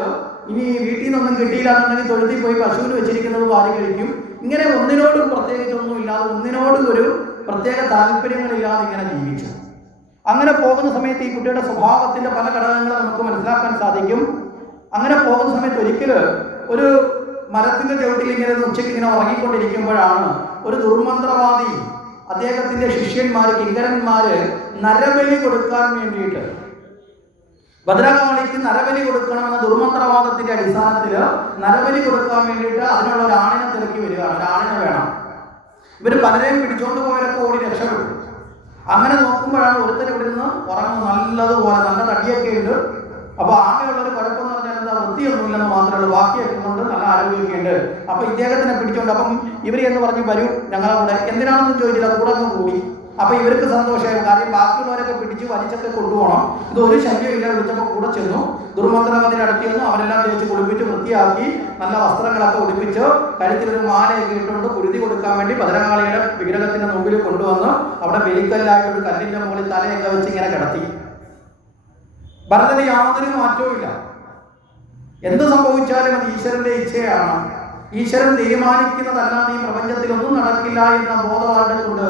ഇനി വീട്ടിൽ നിന്നൊന്നും കിട്ടിയില്ല എന്നുണ്ടെങ്കിൽ തൊഴുത്തിൽ പോയി പശുവിന് വെച്ചിരിക്കുന്നത് വാരി കഴിക്കും. ഇങ്ങനെ ഒന്നിനോടും പ്രത്യേകിച്ചൊന്നും ഇല്ലാതെ, ഒന്നിനോടും ഒരു പ്രത്യേക താല്പര്യങ്ങളില്ലാതെ ഇങ്ങനെ ജീവിച്ചു. അങ്ങനെ പോകുന്ന സമയത്ത് ഈ കുട്ടിയുടെ സ്വഭാവത്തിന്റെ പല ഘടകങ്ങളും നമുക്ക് മനസ്സിലാക്കാൻ സാധിക്കും. അങ്ങനെ പോകുന്ന സമയത്ത് ഒരിക്കൽ ഒരു മരത്തിന്റെ ചവിട്ടിൽ ഇങ്ങനെ ഉച്ചയ്ക്ക് ഇങ്ങനെ ഉറങ്ങിക്കൊണ്ടിരിക്കുമ്പോഴാണ് ഒരു ദുർമന്ത്രവാദി അദ്ദേഹത്തിന്റെ ശിഷ്യന്മാര്, കിങ്കരന്മാര് നരബലി കൊടുക്കാൻ വേണ്ടിയിട്ട്, ഭദ്രകാളിക്ക് നരബലി കൊടുക്കണമെന്ന ദുർമന്ത്രവാദത്തിന്റെ അടിസ്ഥാനത്തിൽ നരബലി കൊടുക്കാൻ വേണ്ടിയിട്ട് അതിനുള്ള ഒരു ആണിനെ തിരക്കി വരികയാണ്. ഒരു ആണിനെ വേണം. ഇവർ പലരെയും പിടിച്ചുകൊണ്ട് പോയവരൊക്കെ ഓടി രക്ഷപ്പെട്ടു. അങ്ങനെ നോക്കുമ്പോഴാണ് ഒരുത്തൻ ഇവിടെ നിന്ന് ഉറങ്ങുന്നത്. നല്ലതുപോലെ നല്ല തടിയൊക്കെ ഉണ്ട്. അപ്പൊ ആകെയുള്ളൊരു കുഴപ്പമെന്ന് പറഞ്ഞാൽ എന്താ, വൃത്തിയൊന്നുമില്ലെന്ന് മാത്രമേ ഉള്ളൂ, ബാക്കിയൊക്കെ കൊണ്ട് നല്ല ആരോഗ്യമൊക്കെ ഉണ്ട്. അപ്പൊ ഇദ്ദേഹത്തിനെ പിടിച്ചോണ്ട്, അപ്പം ഇവർ എന്ന് പറഞ്ഞ് വരൂ ഞങ്ങളെ കൂടെ, എന്തിനാണെന്ന് ചോദിച്ചില്ല, കൂടെ അങ്ങ് കൂടി. അപ്പൊ ഇവർക്ക് സന്തോഷമായി. കാര്യം ബാക്കിയുള്ളവരൊക്കെ പിടിച്ച് വലിച്ചൊക്കെ കൊണ്ടുപോകണം, ഇത് ഒരു ശല്യമില്ല. വിളിച്ചപ്പോൾ കൂടെ ചെന്നു. ദുർമന്ത്രവാദിന്റെ അടുത്ത് ചെന്നു. അവരെല്ലാം തേച്ച് കുളിപ്പിച്ച് വൃത്തിയാക്കി നല്ല വസ്ത്രങ്ങളൊക്കെ ഉടുപ്പിച്ച് കഴുത്തിലൊരു മാലയൊക്കെ ഇട്ടുകൊണ്ട് കുരുതി കൊടുക്കാൻ വേണ്ടി ഭദ്രകാളിയുടെ വിഗ്രഹത്തിന്റെ മുമ്പിൽ കൊണ്ടുവന്ന് അവിടെ ബലിക്കല്ലായിട്ടൊരു കല്ലിന്റെ മുകളിൽ തലയൊക്കെ വെച്ച് ഇങ്ങനെ കിടത്തി. ഭരതന് യാതൊരു മാറ്റവും ഇല്ല. എന്ത് സംഭവിച്ചാലും അത് ഈശ്വരന്റെ ഇച്ഛയാണ്. ഈശ്വരൻ തീരുമാനിക്കുന്നതല്ലാതെ ഈ പ്രപഞ്ചത്തിൽ ഒന്നും നടക്കില്ല എന്ന ബോധവാദം കൊണ്ട്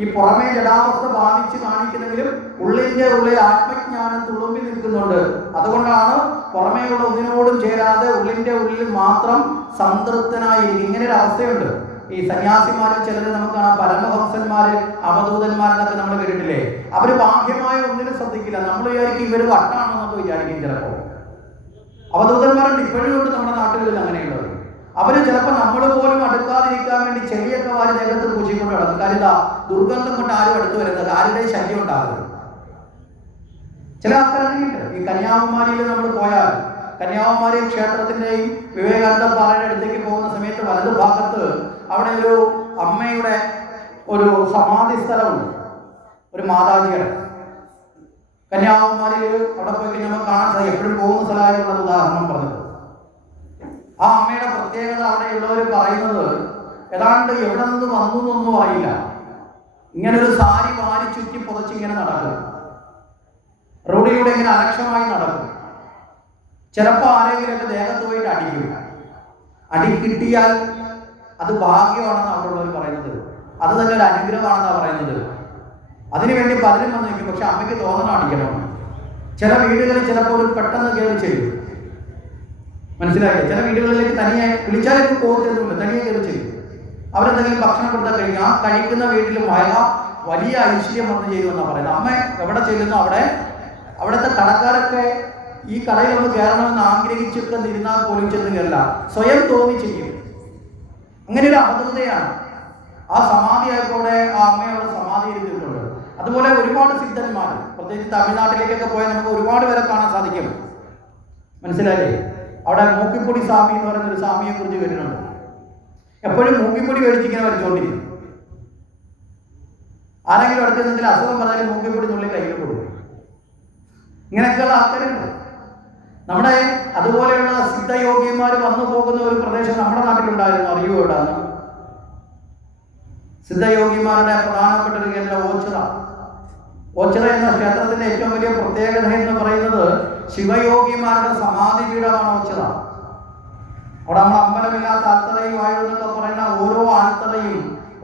ഈ പുറമേ ജഡാവസ്ഥ ഭാവിച്ച് കാണിക്കുന്നെങ്കിലും ഉള്ളിന്റെ ഉള്ളിൽ ആത്മജ്ഞാനം തുളുമ്പി നിൽക്കുന്നുണ്ട്. അതുകൊണ്ടാണ് പുറമേയുള്ള ഒന്നിനോടും ചേരാതെ ഉള്ളിന്റെ ഉള്ളിൽ മാത്രം സംതൃപ്തനായിരിക്കും. ഇങ്ങനെ ഒരു അവസ്ഥയുണ്ട്. ഈ സന്യാസിമാരിൽ ചിലർ നമുക്ക് കാണാം, പരമഹംസന്മാര്, അവധൂതന്മാരെന്നൊക്കെ നമ്മൾ കേട്ടിട്ടില്ലേ? അവര് ബാഹ്യമായ ഒന്നിനും ശ്രദ്ധിക്കില്ല. നമ്മൾ വിചാരിക്കും ഇവര് വട്ടാണെന്നൊക്കെ വിചാരിക്കും. ചിലപ്പോൾ അവധൂതന്മാരുണ്ട്, ഇപ്പോഴും ഉണ്ട് നമ്മുടെ നാട്ടുകളിൽ അങ്ങനെയുള്ളത്. അവര് ചിലപ്പോൾ നമ്മൾ പോലും അടുക്കാതിരിക്കാൻ വേണ്ടി ചെടിയൊക്കെ വാരി ദേഹത്ത് പൂച്ചിക്കൊണ്ട് കിടക്കും. കാര്യം ദുർഗന്ധം കൊണ്ട് ആരും അടുത്ത് വരുന്നത്, ആരുടെയും ശല്യം ഉണ്ടാകരുത്. ചില ആൾക്കാരുണ്ട്. ഈ കന്യാകുമാരിയിൽ നമ്മൾ പോയാൽ, കന്യാകുമാരി ക്ഷേത്രത്തിന്റെയും വിവേകാനന്ദ പാറയുടെ അടുത്തേക്ക് പോകുന്ന സമയത്ത് വലതു ഭാഗത്ത് അവിടെ ഒരു അമ്മയുടെ ഒരു സമാധി സ്ഥലമുണ്ട്, ഒരു മാതാജിയുടെ. കന്യാകുമാരിയിൽ അവിടെ പോയി നമുക്ക് കാണാൻ സാധിക്കും. എപ്പോഴും പോകുന്ന സ്ഥലമായിട്ടുള്ള ഉദാഹരണം പറഞ്ഞത്. ആ അമ്മയുടെ പ്രത്യേകത അവിടെയുള്ളവർ പറയുന്നത്, ഏതാണ്ട് എവിടെ നിന്ന് വന്നു എന്നൊന്നും അറിയില്ല, ഇങ്ങനെ ഒരു സാരി വാരി ചുറ്റി പുതച്ച് ഇങ്ങനെ നടക്കും. റോഡിലൂടെ ഇങ്ങനെ അലക്ഷമായി നടക്കും. ചിലപ്പോൾ ആരെങ്കിലുമൊക്കെ ദേഹത്ത് പോയിട്ട് അടിക്കും. അടി കിട്ടിയാൽ അത് ഭാഗ്യമാണെന്ന് അവിടെ ഉള്ളവർ പറയുന്നത്. അത് തന്നെ ഒരു അനുഗ്രഹമാണെന്നാണ് പറയുന്നത്. അതിനുവേണ്ടി പലരും വന്ന് നിൽക്കും. പക്ഷെ അമ്മയ്ക്ക് തോന്നണം അടിക്കണം. ചില വീടുകളിൽ ചിലപ്പോൾ ഒരു പെട്ടെന്ന് കയറി ചെയ്യും. മനസ്സിലായില്ലേ? ചില വീടുകളിലേക്ക് തനിയെ വിളിച്ചാലേക്ക് പോകത്തൊന്നുമില്ല, തനിയെ കയറി ചെയ്യും. അവരെന്തെങ്കിലും ഭക്ഷണം കൊടുത്താൽ കഴിക്കും. ആ കഴിക്കുന്ന വീട്ടിൽ വലിയ ഐശ്വര്യം വന്ന് ചെയ്യുമെന്നാണ് പറയുന്നത്. അമ്മ എവിടെ ചെല്ലുന്നു അവിടുത്തെ കടക്കാരൊക്കെ ഈ കടയിലൊന്ന് കയറണമെന്ന് ആഗ്രഹിച്ചിട്ട് ഇരുന്നാൽ പോലും ചെന്ന് കയറില്ല, സ്വയം തോന്നി ചെയ്യും. അങ്ങനെ ഒരു അബദ്ധതയാണ്. ആ സമാധി ആയിക്കോടെ ആ അമ്മയോട് സമാധി ഇരുത്തിയിട്ടുണ്ട്. അതുപോലെ ഒരുപാട് സിദ്ധന്മാർ, പ്രത്യേകിച്ച് തമിഴ്നാട്ടിലേക്കൊക്കെ പോയാൽ നമുക്ക് ഒരുപാട് പേരെ കാണാൻ സാധിക്കും. മനസ്സിലായില്ലേ? അവിടെ മൂക്കിപ്പൊടി സ്വാമി എന്ന് പറയുന്ന ഒരു സ്വാമിയെ കുറിച്ച് കേട്ടിട്ടുണ്ട്. എപ്പോഴും മൂക്കിപ്പൊടി മേടിച്ചിങ്ങനെ വരച്ചുകൊണ്ടിരിക്കും. ആരെങ്കിലും അടുത്ത് എന്തെങ്കിലും അസുഖം പറഞ്ഞാലും മൂക്കിപ്പൊടി നുള്ളി കയ്യിൽ കൊടുക്കും. ഇങ്ങനെയൊക്കെയുള്ള ആൾക്കാരുണ്ട്. നമ്മുടെ അതുപോലെയുള്ള സിദ്ധയോഗിമാർ വന്നു പോകുന്ന ഒരു പ്രദേശം നമ്മുടെ നാട്ടിലുണ്ടായിരുന്നു. അറിയുമോ എവിടാന്ന്? സിദ്ധയോഗിമാരുടെ പ്രധാനപ്പെട്ട ഒരു കേന്ദ്രം ഓച്ചിറ. ഓച്ചിറ എന്ന ക്ഷേത്രത്തിന്റെ ഏറ്റവും വലിയ പ്രത്യേകത എന്ന് പറയുന്നത് ശിവയോഗിമാരുടെ സമാധി പീഠമാണ് ഓച്ചിറ. അവിടെ നമ്മൾ അമ്പലമില്ലാത്ത ആൽത്തറയും വായുന്നൊക്കെ പറയുന്ന ഓരോ ആൽത്തറയും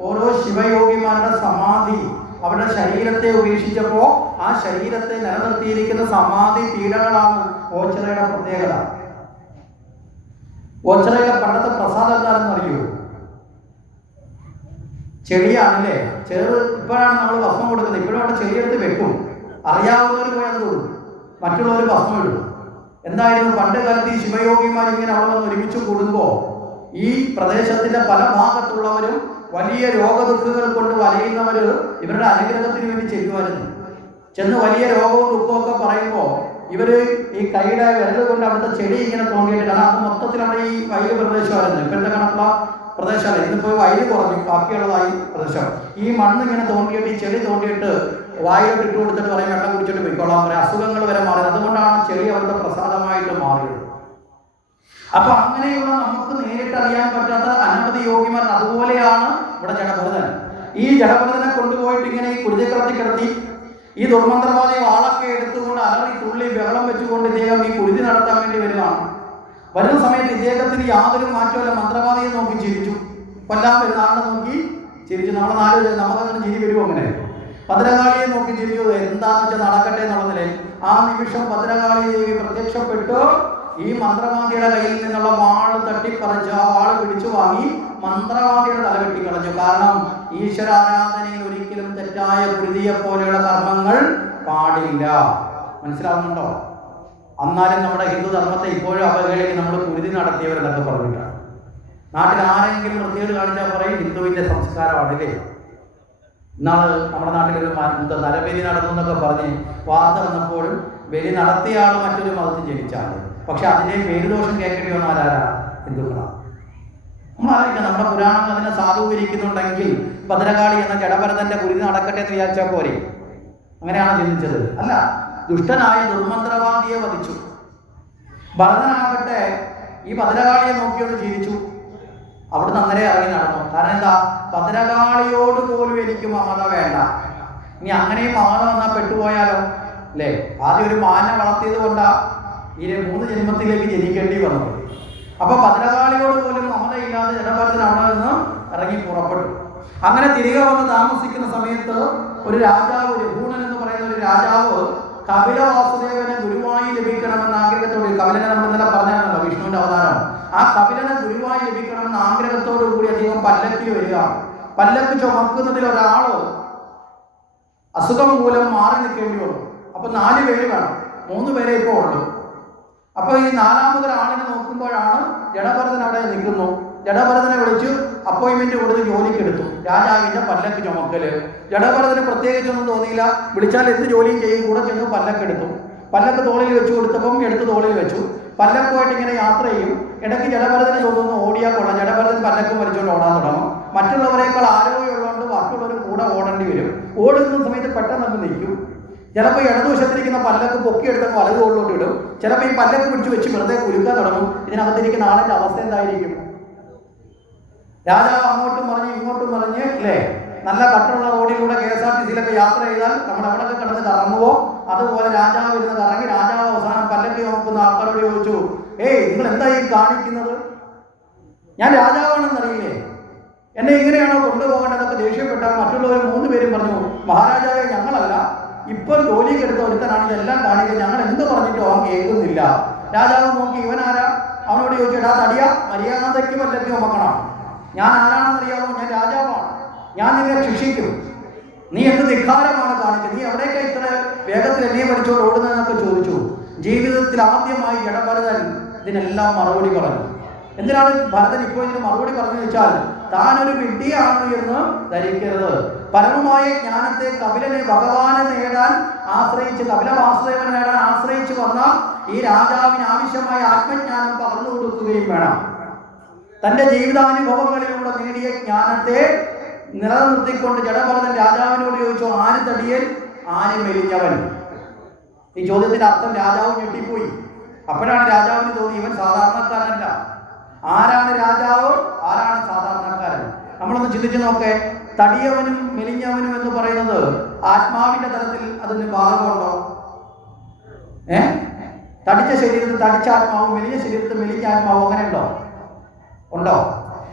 ഓരോ ശിവയോഗിമാരുടെ സമാധി അവരുടെ ശരീരത്തെ ഉപേക്ഷിച്ചപ്പോൾ ആ ശരീരത്തെ നിലനിർത്തിയിരിക്കുന്ന സമാധി പീഠങ്ങളാണ് ഓച്ചിറയുടെ പ്രത്യേകത. ഓച്ചിറയിലെ പണ്ടത്തെ പ്രസാദം എന്താണെന്ന് അറിയൂ? ചെടിയാണല്ലേ. ഇപ്പോഴാണ് നമ്മൾ ഭസ്മം കൊടുക്കുന്നത്. ഇപ്പോഴും അവിടെ ചെടിയെടുത്ത് വെക്കും. അറിയാവുന്നവർ പോയി അത് കൊടുക്കും, മറ്റുള്ളവർ ഭസ്മം ഇടും. എന്തായിരുന്നു പണ്ട് കാലത്ത് ഈ ശിവയോഗിമാർ ഇങ്ങനെ അവിടെ വന്ന് ഒരുമിച്ച് കൂടുമ്പോൾ ഈ പ്രദേശത്തിന്റെ പല ഭാഗത്തുള്ളവരും വലിയ രോഗദുഃഖങ്ങൾ കൊണ്ട് വലയുന്നവർ ഇവരുടെ അനുഗ്രഹത്തിന് വേണ്ടി ചെല്ലുമായിരുന്നു. ചെന്ന് വലിയ രോഗവും ദുഃഖവും ഒക്കെ പറയുമ്പോൾ ഇവര് ഈ കൈയുടെ വിരൽ കൊണ്ട് അവിടുത്തെ ചെടി ഇങ്ങനെ തോണ്ടിയിട്ട്, കാരണം അത് മൊത്തത്തിൽ അവിടെ ഈ വയല് പ്രദേശമായിരുന്നു. ഇപ്പോഴത്തെ കണക്കുള്ള പ്രദേശമല്ല. ഇന്നിപ്പോൾ വയല് കുറഞ്ഞു, ബാക്കിയുള്ളതായി പ്രദേശം. ഈ മണ്ണ് ഇങ്ങനെ തോണ്ടിയിട്ട് ഈ ചെടി തോണ്ടിയിട്ട് വായിലോട്ട് ഇട്ട് കൊടുത്തിട്ട് പറയും വെള്ളം കുടിച്ചിട്ട് പോയിക്കോളാം പറയും. അസുഖങ്ങൾ വരെ മാറിയത് അതുകൊണ്ടാണ് ചെടി അവിടുത്തെ പ്രസാദമായിട്ട് മാറിയത്. അപ്പൊ അങ്ങനെയുള്ള നമുക്ക് നേരിട്ട് അറിയാൻ പറ്റാത്ത അനവധി യോഗിമാർ. അതുപോലെയാണ് ഇവിടെ ജഡഭരതൻ. ഈ ജഡഭരതനെ കൊണ്ടുപോയിട്ട് ഇങ്ങനെ ഈ കുരുതിക്കളത്തി കിടത്തി ഈ ദുർമന്ത്രവാദി വാളൊക്കെ എടുത്തുകൊണ്ട് അലറി തുള്ളി ബഹളം വെച്ചുകൊണ്ട് ഇദ്ദേഹം ഈ കുരുതി നടത്താൻ വേണ്ടി വരുവാണ്. വരുന്ന സമയത്ത് ഇദ്ദേഹത്തിന് യാതൊരു മാറ്റമല്ല. മന്ത്രവാദിയെ നോക്കി ചിരിച്ചു, കൊല്ലാൻ വരുന്ന ആളെ നോക്കി ചിരിച്ചു. നമുക്കങ്ങനെ ചിരി വരുമോ? അങ്ങനെ ഭദ്രകാളിയെ നോക്കി ചിരിച്ചു. എന്താന്ന് വെച്ചാൽ നടക്കട്ടെ എന്നുള്ള നിലയിൽ ആ നിമിഷം ഭദ്രകാളി ദേവി പ്രത്യക്ഷപ്പെട്ടു. ഈ മന്ത്രവാദിയുടെ കയ്യിൽ നിന്നുള്ള വാള് തട്ടിപ്പറിച്ച് ആ വാള് പിടിച്ചു വാങ്ങി മന്ത്രവാദിയുടെ തല വെട്ടിക്കളഞ്ഞു. കാരണം ഈശ്വരാരാധനയിൽ ഒരിക്കലും തെറ്റായ കുരുതിയെ പോലെയുള്ള കർമ്മങ്ങൾ പാടില്ല. മനസ്സിലാവുന്നുണ്ടോ? എന്നാലും നമ്മുടെ ഹിന്ദു ധർമ്മത്തെ ഇപ്പോഴും അവഹേളിക്ക് നമ്മൾ കുരുതി നടത്തിയവരെന്നൊക്കെ പറഞ്ഞിട്ടാണ്. നാട്ടിൽ ആരെങ്കിലും വൃത്തികേട് കാണിച്ചാൽ പറയും ഹിന്ദുവിന്റെ സംസ്കാരമാണ് അല്ലേ. ഇന്നാള് നമ്മുടെ നാട്ടിലൊരു നരബലി നടന്നു എന്നൊക്കെ പറഞ്ഞ് വാർത്ത വന്നപ്പോഴും ബലി നടത്തിയ ആൾ മറ്റൊരു മതത്തിൽ ജനിച്ചാണ്. പക്ഷെ അതിന്റെ പേരുദോഷം കേൾക്കേണ്ടി വന്ന ആരാ? ഹിന്ദുക്കളാണ്. നമ്മൾ അറിയില്ല. നമ്മുടെ പുരാണങ്ങൾ അതിനെ സാധൂകരിക്കുന്നുണ്ടെങ്കിൽ ഭദ്രകാളി എന്ന ജഡഭരതന്റെ കുരുതി നടക്കട്ടെ എന്ന് വിചാരിച്ചാൽ പോരെ? അങ്ങനെയാണ് ചിന്തിച്ചത്. അല്ല, ദുഷ്ടനായ ദുർമന്ത്രവാദിയെ വധിച്ചു. ഭരതനാകട്ടെ ഈ ഭദ്രകാളിയെ നോക്കിയൊന്ന് ചിരിച്ചു. അവിടുന്ന് അന്നേരെ ഇറങ്ങി നടന്നു. കാരണം എന്താ? ഭദ്രകാളിയോട് പോലും എനിക്ക് മമത വേണ്ട. ഇനി അങ്ങനെയും മമത വന്നാൽ പെട്ടുപോയാലോ അല്ലേ? ആദ്യം ഒരു മാനെ വളർത്തിയത് കൊണ്ടാ ഈ 3 ജന്മത്തിലേക്ക് ജനിക്കേണ്ടി വന്നത്. അപ്പൊ ഭദ്രകാളിയോട് പോലും മമതയില്ലാതെ ജഡഭരതൻ അവിടെ നിന്ന് ഇറങ്ങി പുറപ്പെട്ടു. അങ്ങനെ തിരികെ വന്ന് താമസിക്കുന്ന സമയത്ത് ഒരു രാജാവ്, രഘൂണൻ എന്ന് പറയുന്ന ഒരു രാജാവ് കപില വാസുദേവനെ ഗുരുവായി ലഭിക്കണമെന്ന ആഗ്രഹത്തോട്, കപിലനെ നമ്മൾ ഇന്നലെ പറഞ്ഞാണല്ലോ വിഷ്ണുവിന്റെ അവതാരം, ആ കപിലനെ ഗുരുവായി ലഭിക്കണമെന്ന ആഗ്രഹത്തോടു കൂടി അദ്ദേഹം പല്ലക്കിൽ വരിക. പല്ലക്ക് ചുമക്കുന്നതിൽ ഒരാള് അസുഖം മൂലം മാറി നിൽക്കേണ്ടി വന്നു. അപ്പൊ 4 പേര് വേണം, 3 പേരെ ഇപ്പോൾ ഉള്ളൂ. അപ്പൊ ഈ 4ാമതൊരാളിനെ നോക്കുമ്പോഴാണ് ജഡഭരതൻ അവിടെ നിൽക്കുന്നു. ജഡഭരതനെ വിളിച്ചു അപ്പോയിന്റ്മെന്റ് കൊടുത്ത് ജോലിക്ക് എടുത്തു. രാജാവിന്റെ പല്ലക്ക് ചുമക്കല്. ജഡഭരതന് പ്രത്യേകിച്ചൊന്നും തോന്നിയില്ല. വിളിച്ചാൽ എന്ത് ജോലിയും ചെയ്യും. കൂടെ ചെന്ന് പല്ലക്കെടുത്തു. പല്ലക്ക് തോളിൽ വെച്ചു കൊടുത്തപ്പം എടുത്ത് തോളിൽ വെച്ചു. പല്ലക്കുമായിട്ട് ഇങ്ങനെ യാത്ര ചെയ്യും. ഇടയ്ക്ക് ജഡഭരതന് തോന്നുന്നു ഓടിയാൽ കൊള്ളാം. ജഡഭരതൻ പല്ലക്ക് വലിച്ചുകൊണ്ട് ഓടാൻ തുടങ്ങും. മറ്റുള്ളവരെക്കാൾ ആരോഗ്യമുള്ളതുകൊണ്ട് ബാക്കിയുള്ളവർ കൂടെ ഓടേണ്ടി വരും. ഓടുന്ന സമയത്ത് പെട്ടെന്ന് അങ്ങ് നിൽക്കും. ചിലപ്പോൾ ഇടതുവശത്തിരിക്കുന്ന പല്ലക്ക് പൊക്കിയെടുത്തപ്പോൾ വലതു തോളിലോട്ട് ഇടും. ചിലപ്പോൾ ഈ പല്ലക്ക് പിടിച്ച് വെച്ച് വെറുതെ കുലുക്കാൻ തുടങ്ങും. ഇതിനകത്തിരിക്കുന്ന ആളിന്റെ അവസ്ഥ എന്തായിരിക്കും? രാജാവ് അങ്ങോട്ടും പറഞ്ഞ് ഇങ്ങോട്ടും പറഞ്ഞ് അല്ലേ, നല്ല കട്ടുള്ള റോഡിലൂടെ KSRTC യാത്ര ചെയ്താൽ നമ്മുടെ അവിടെയൊക്കെ കിടന്ന് കറങ്ങുമോ അതുപോലെ രാജാവ് ഇരുന്ന് കറങ്ങി. രാജാവ് അവസാനം പല്ലക്ക് നോക്കുന്ന ആൾക്കാരോട് ചോദിച്ചു, ഏയ് നിങ്ങൾ എന്താ ഈ കാണിക്കുന്നത്? ഞാൻ രാജാവാണെന്നറിയില്ലേ? എന്നെ ഇങ്ങനെയാണോ കൊണ്ടുപോകേണ്ടതൊക്കെ ദേഷ്യപ്പെട്ടാൽ മറ്റുള്ളവർ 3 പേരും പറഞ്ഞു, മഹാരാജാവെ ഞങ്ങളല്ല, ഇപ്പം ജോലിക്ക് എടുത്ത ഒരുത്തനാണ് ഇതെല്ലാം കാണിക്കുക, ഞങ്ങൾ എന്ത് പറഞ്ഞിട്ടോ അവൻ കേൾക്കുന്നില്ല. രാജാവ് നോക്കി, ഇവനാരാ? അവനോട് ചോദിച്ചു, എടാ തടിയ, മര്യാദയ്ക്ക് പല്ലക്ക് ചുമക്കണം. ഞാൻ ആരാണെന്നറിയാമോ? ഞാൻ രാജാവാണ്. ഞാൻ നിന്നെ ശിക്ഷിക്കും. നീ എന്ത് ധിക്കാരമാണ് കാണിക്കുന്നത്? നീ എവിടേക്കാ ഇത്ര വേഗത്തിൽ എന്നെ വലിച്ചോണ്ട് ഓടുന്നതെന്നൊക്കെ ചോദിച്ചു. ജീവിതത്തിൽ ആദ്യമായി ജഡഭരതൻ ഇതിനെല്ലാം മറുപടി പറഞ്ഞു. എന്തിനാണ് ഭരതൻ ഇപ്പോൾ ഇതിന് മറുപടി പറഞ്ഞു വെച്ചാൽ, താനൊരു വിഡ്ഢിയാണ് എന്ന് ധരിക്കരുത്. പരമമായ ജ്ഞാനത്തെ കപിലനെ ഭഗവാനെ നേടാൻ ആശ്രയിച്ച്, കപില വാസുദേവനെ നേടാൻ ആശ്രയിച്ചു വന്ന ഈ രാജാവിന് ആവശ്യമായ ആത്മജ്ഞാനം പകർന്നു കൊടുക്കുകയും വേണം. തന്റെ ജീവിതാനുഭവങ്ങളിലൂടെ നേടിയ ജ്ഞാനത്തെ നിലനിർത്തിക്കൊണ്ട് ജഡഭരതൻ രാജാവിനോട് ചോദിച്ചു, ആര് തടിയൻ, ആര് മെലിഞ്ഞവൻ? ഈ ചോദ്യത്തിന്റെ അർത്ഥം രാജാവ് ഞെട്ടിപ്പോയി. അപ്പോഴാണ് രാജാവിന് തോന്നി ഇവൻ സാധാരണക്കാരനല്ല. ആരാണ് രാജാവ്, ആരാണ് സാധാരണക്കാരൻ? നമ്മളൊന്ന് ചിന്തിച്ചു നോക്കേ. തടിയവനും മെലിഞ്ഞവനും എന്ന് പറയുന്നത് ആത്മാവിന്റെ തലത്തിൽ അതിന് ബാധകമുണ്ടോ? തടിച്ച ശരീരത്തിൽ തടിച്ച ആത്മാവും മെലിഞ്ഞ ശരീരത്തിൽ മെലിഞ്ഞ ആത്മാവും അങ്ങനെ ഉണ്ടോ?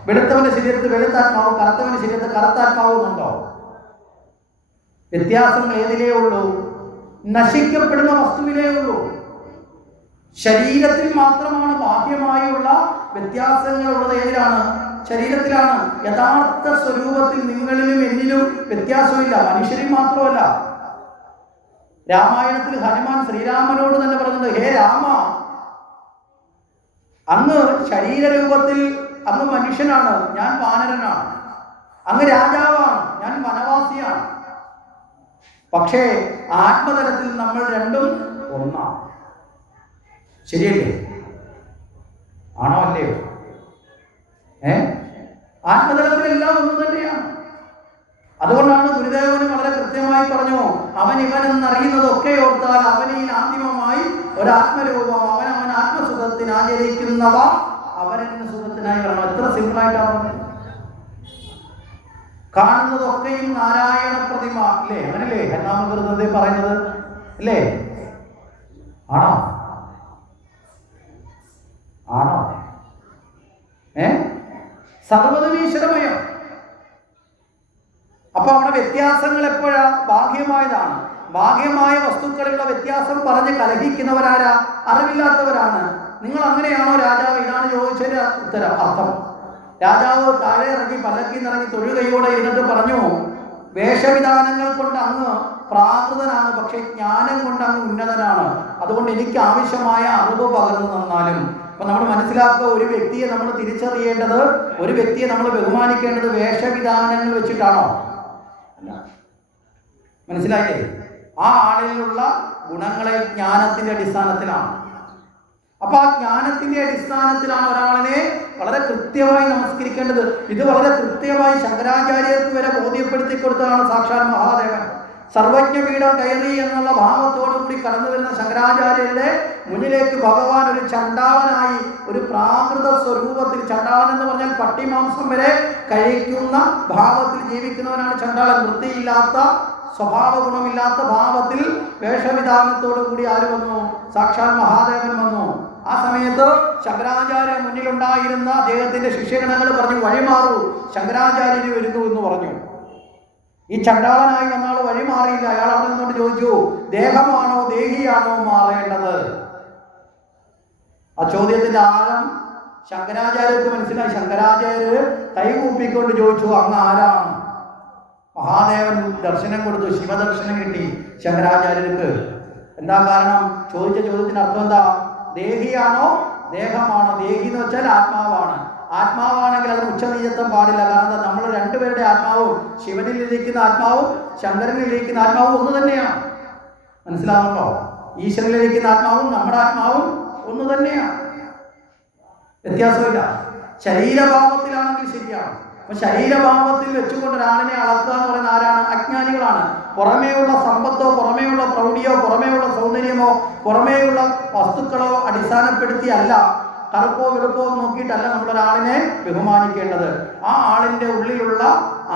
വെളുത്തവന്റെ ശരീരത്തിൽ വെളുത്താത്മാവും കറുത്തവന്റെ ശരീരത്തിൽ കറുത്താത്മാവും ഉണ്ടോ? വ്യത്യാസങ്ങൾ ഏതിലേ ഉള്ളൂ? നശിക്കപ്പെടുന്ന വസ്തുവിലേ ഉള്ളൂ. ശരീരത്തിൽ മാത്രമാണ് ബാഹ്യമായുള്ള വ്യത്യാസങ്ങളുള്ളത്. ഏതിലാണ്? ശരീരത്തിലാണ്. യഥാർത്ഥ സ്വരൂപത്തിൽ നിങ്ങളിലും എന്നിലും വ്യത്യാസമില്ല. മനുഷ്യരിൽ മാത്രമല്ല. രാമായണത്തിൽ ഹനുമാൻ ശ്രീരാമനോട് തന്നെ പറഞ്ഞത്, ഹേ രാമ, അങ്ങ് ശരീരരൂപത്തിൽ അങ്ങ് മനുഷ്യനാണ്, ഞാൻ വാനരനാണ്. അങ്ങ് രാജാവാണ്, ഞാൻ വനവാസിയാണ്. പക്ഷേ ആത്മതലത്തിൽ നമ്മൾ രണ്ടും ഒന്നാണ്. ശരിയല്ലേ? ആണോ അല്ലയോ? ആത്മതലത്തിലെല്ലാം ഒന്നു തന്നെയാണ്. അതുകൊണ്ടാണ് ഗുരുദേവന് വളരെ കൃത്യമായി പറഞ്ഞു, അവൻ ഇവനെന്നറിയുന്നതൊക്കെ ഓർത്താൽ അവനിൽ ആന്തിമമായി ഒരാത്മരൂപം, അവൻ ആത്മസുഖത്തിന് ആചരിക്കുന്നവ അവനെന്ന സുഖത്തിനായി വരണം. എത്ര സിമ്പിളായിട്ടാണ് കാണുന്നതൊക്കെയും നാരായണ പ്രതിമ അല്ലേ? അങ്ങനല്ലേ ഹരിനാമകൃതത്തിൽ പറയുന്നത് അല്ലേ? ആണോ? സർവ്വതും ഈശ്വരമയം. അപ്പൊ അവിടെ വ്യത്യാസങ്ങൾ എപ്പോഴാ? ബാഹ്യമായതാണ്. ബാഹ്യമായ വസ്തുക്കളിലുള്ള വ്യത്യാസം പറഞ്ഞ് കലഹിക്കുന്നവരാരാ? അറിവില്ലാത്തവരാണ്. നിങ്ങൾ അങ്ങനെയാണോ രാജാവ്? ഇതാണ് ചോദിച്ചതിന്റെ ഉത്തരം, അർത്ഥം. രാജാവ് താഴെ ഇറങ്ങി പല്ലക്കിന്നിറങ്ങി തൊഴുകയോടെ ഇരുന്നിട്ട് പറഞ്ഞു, വേഷവിധാനങ്ങൾ കൊണ്ട് അങ്ങ് പ്രാകൃതനാണ്, പക്ഷെ ജ്ഞാനം കൊണ്ട് അങ്ങ് ഉന്നതനാണ്. അതുകൊണ്ട് എനിക്ക് ആവശ്യമായ അറിവ് പകർന്നു തന്നാലും. അപ്പൊ നമ്മൾ മനസ്സിലാക്കുക, ഒരു വ്യക്തിയെ നമ്മൾ തിരിച്ചറിയേണ്ടത്, ഒരു വ്യക്തിയെ നമ്മൾ ബഹുമാനിക്കേണ്ടത് വേഷവിധാനങ്ങൾ വെച്ചിട്ടാണോ? അല്ല. മനസ്സിലായില്ലേ? ആ ആളിലുള്ള ഗുണങ്ങളെ ജ്ഞാനത്തിന്റെ അടിസ്ഥാനത്തിലാണ്. അപ്പൊ ആ ജ്ഞാനത്തിന്റെ അടിസ്ഥാനത്തിലാണ് ഒരാളിനെ വളരെ കൃത്യമായി നമസ്കരിക്കേണ്ടത്. ഇത് വളരെ കൃത്യമായി ശങ്കരാചാര്യർക്ക് വരെ ബോധ്യപ്പെടുത്തി കൊടുത്തതാണ് സാക്ഷാൽ മഹാദേവൻ. സർവജ്ഞപീഠം കയറി എന്നുള്ള ഭാവത്തോടു കൂടി കടന്നു വരുന്ന ശങ്കരാചാര്യരുടെ മുന്നിലേക്ക് ഭഗവാൻ ഒരു ചണ്ടാളനായി, ഒരു പ്രാകൃത സ്വരൂപത്തിൽ, ചണ്ടാളൻ എന്ന് പറഞ്ഞാൽ പട്ടിമാംസം വരെ കഴിക്കുന്ന ഭാവത്തിൽ ജീവിക്കുന്നവനാണ് ചണ്ടാളൻ. വൃത്തിയില്ലാത്ത, സ്വഭാവ ഗുണമില്ലാത്ത ഭാവത്തിൽ വേഷവിധാനത്തോടു കൂടി ആര് വന്നു? സാക്ഷാൽ മഹാദേവൻ വന്നു. ആ സമയത്ത് ശങ്കരാചാര്യ മുന്നിലുണ്ടായിരുന്ന അദ്ദേഹത്തിന്റെ ശിഷ്യഗണങ്ങൾ പറഞ്ഞു, വഴിമാറൂ, ശങ്കരാചാര്യര് വരുന്നു എന്ന് പറഞ്ഞു. ഈ ചണ്ടാളനായി വന്നാൾ വഴിമാറിയില്ല. അയാൾ അവിടെ നിന്നുകൊണ്ട് ചോദിച്ചു, ദേഹമാണോ ദേഹിയാണോ മാറേണ്ടത്? ആ ചോദ്യത്തിന്റെ ആഴം ശങ്കരാചാര്യർക്ക് മനസ്സിലായി. ശങ്കരാചാര്യര് കൈകൂപ്പിക്കൊണ്ട് ചോദിച്ചു, അങ്ങ് ആരാണ്? മഹാദേവൻ ദർശനം കൊടുത്തു, ശിവദർശനം കിട്ടി ശങ്കരാചാര്യർക്ക്. എന്താ കാരണം? ചോദിച്ച ചോദ്യത്തിന് അർത്ഥം എന്താ? ദേഹിയാണോ ദേഹമാണോ? ദേഹി എന്ന് വെച്ചാൽ ആത്മാവാണ്. ആത്മാവാണെങ്കിൽ അതിന് ഉച്ചനീചത്വം പാടില്ല. കാരണം നമ്മൾ രണ്ടുപേരുടെ ആത്മാവും, ശിവനിലിരിക്കുന്ന ആത്മാവും ശങ്കരനിലിരിക്കുന്ന ആത്മാവും ഒന്ന് തന്നെയാണ്. മനസ്സിലാവുന്നുണ്ടോ? ഈശ്വരനിലിരിക്കുന്ന ആത്മാവും നമ്മുടെ ആത്മാവും ഒന്ന് തന്നെയാണ്, വ്യത്യാസമില്ല. ശരീരഭാവത്തിലാണെങ്കിൽ ശരിയാണ്. അപ്പൊ ശരീരഭാവത്തിൽ വെച്ചുകൊണ്ട് ഒരാളിനെ അളക്കുക എന്ന് പറയുന്ന ആരാണ്? അജ്ഞാനികളാണ്. പുറമേയുള്ള സമ്പത്തോ, പുറമേയുള്ള പ്രൗഢിയോ, പുറമേയുള്ള സൗന്ദര്യമോ, പുറമേയുള്ള വസ്തുക്കളോ അടിസ്ഥാനപ്പെടുത്തിയല്ല, കറുപ്പോ വെളുപ്പോ നോക്കിയിട്ടല്ല നമ്മളൊരാളിനെ ബഹുമാനിക്കേണ്ടത്. ആ ആളിന്റെ ഉള്ളിലുള്ള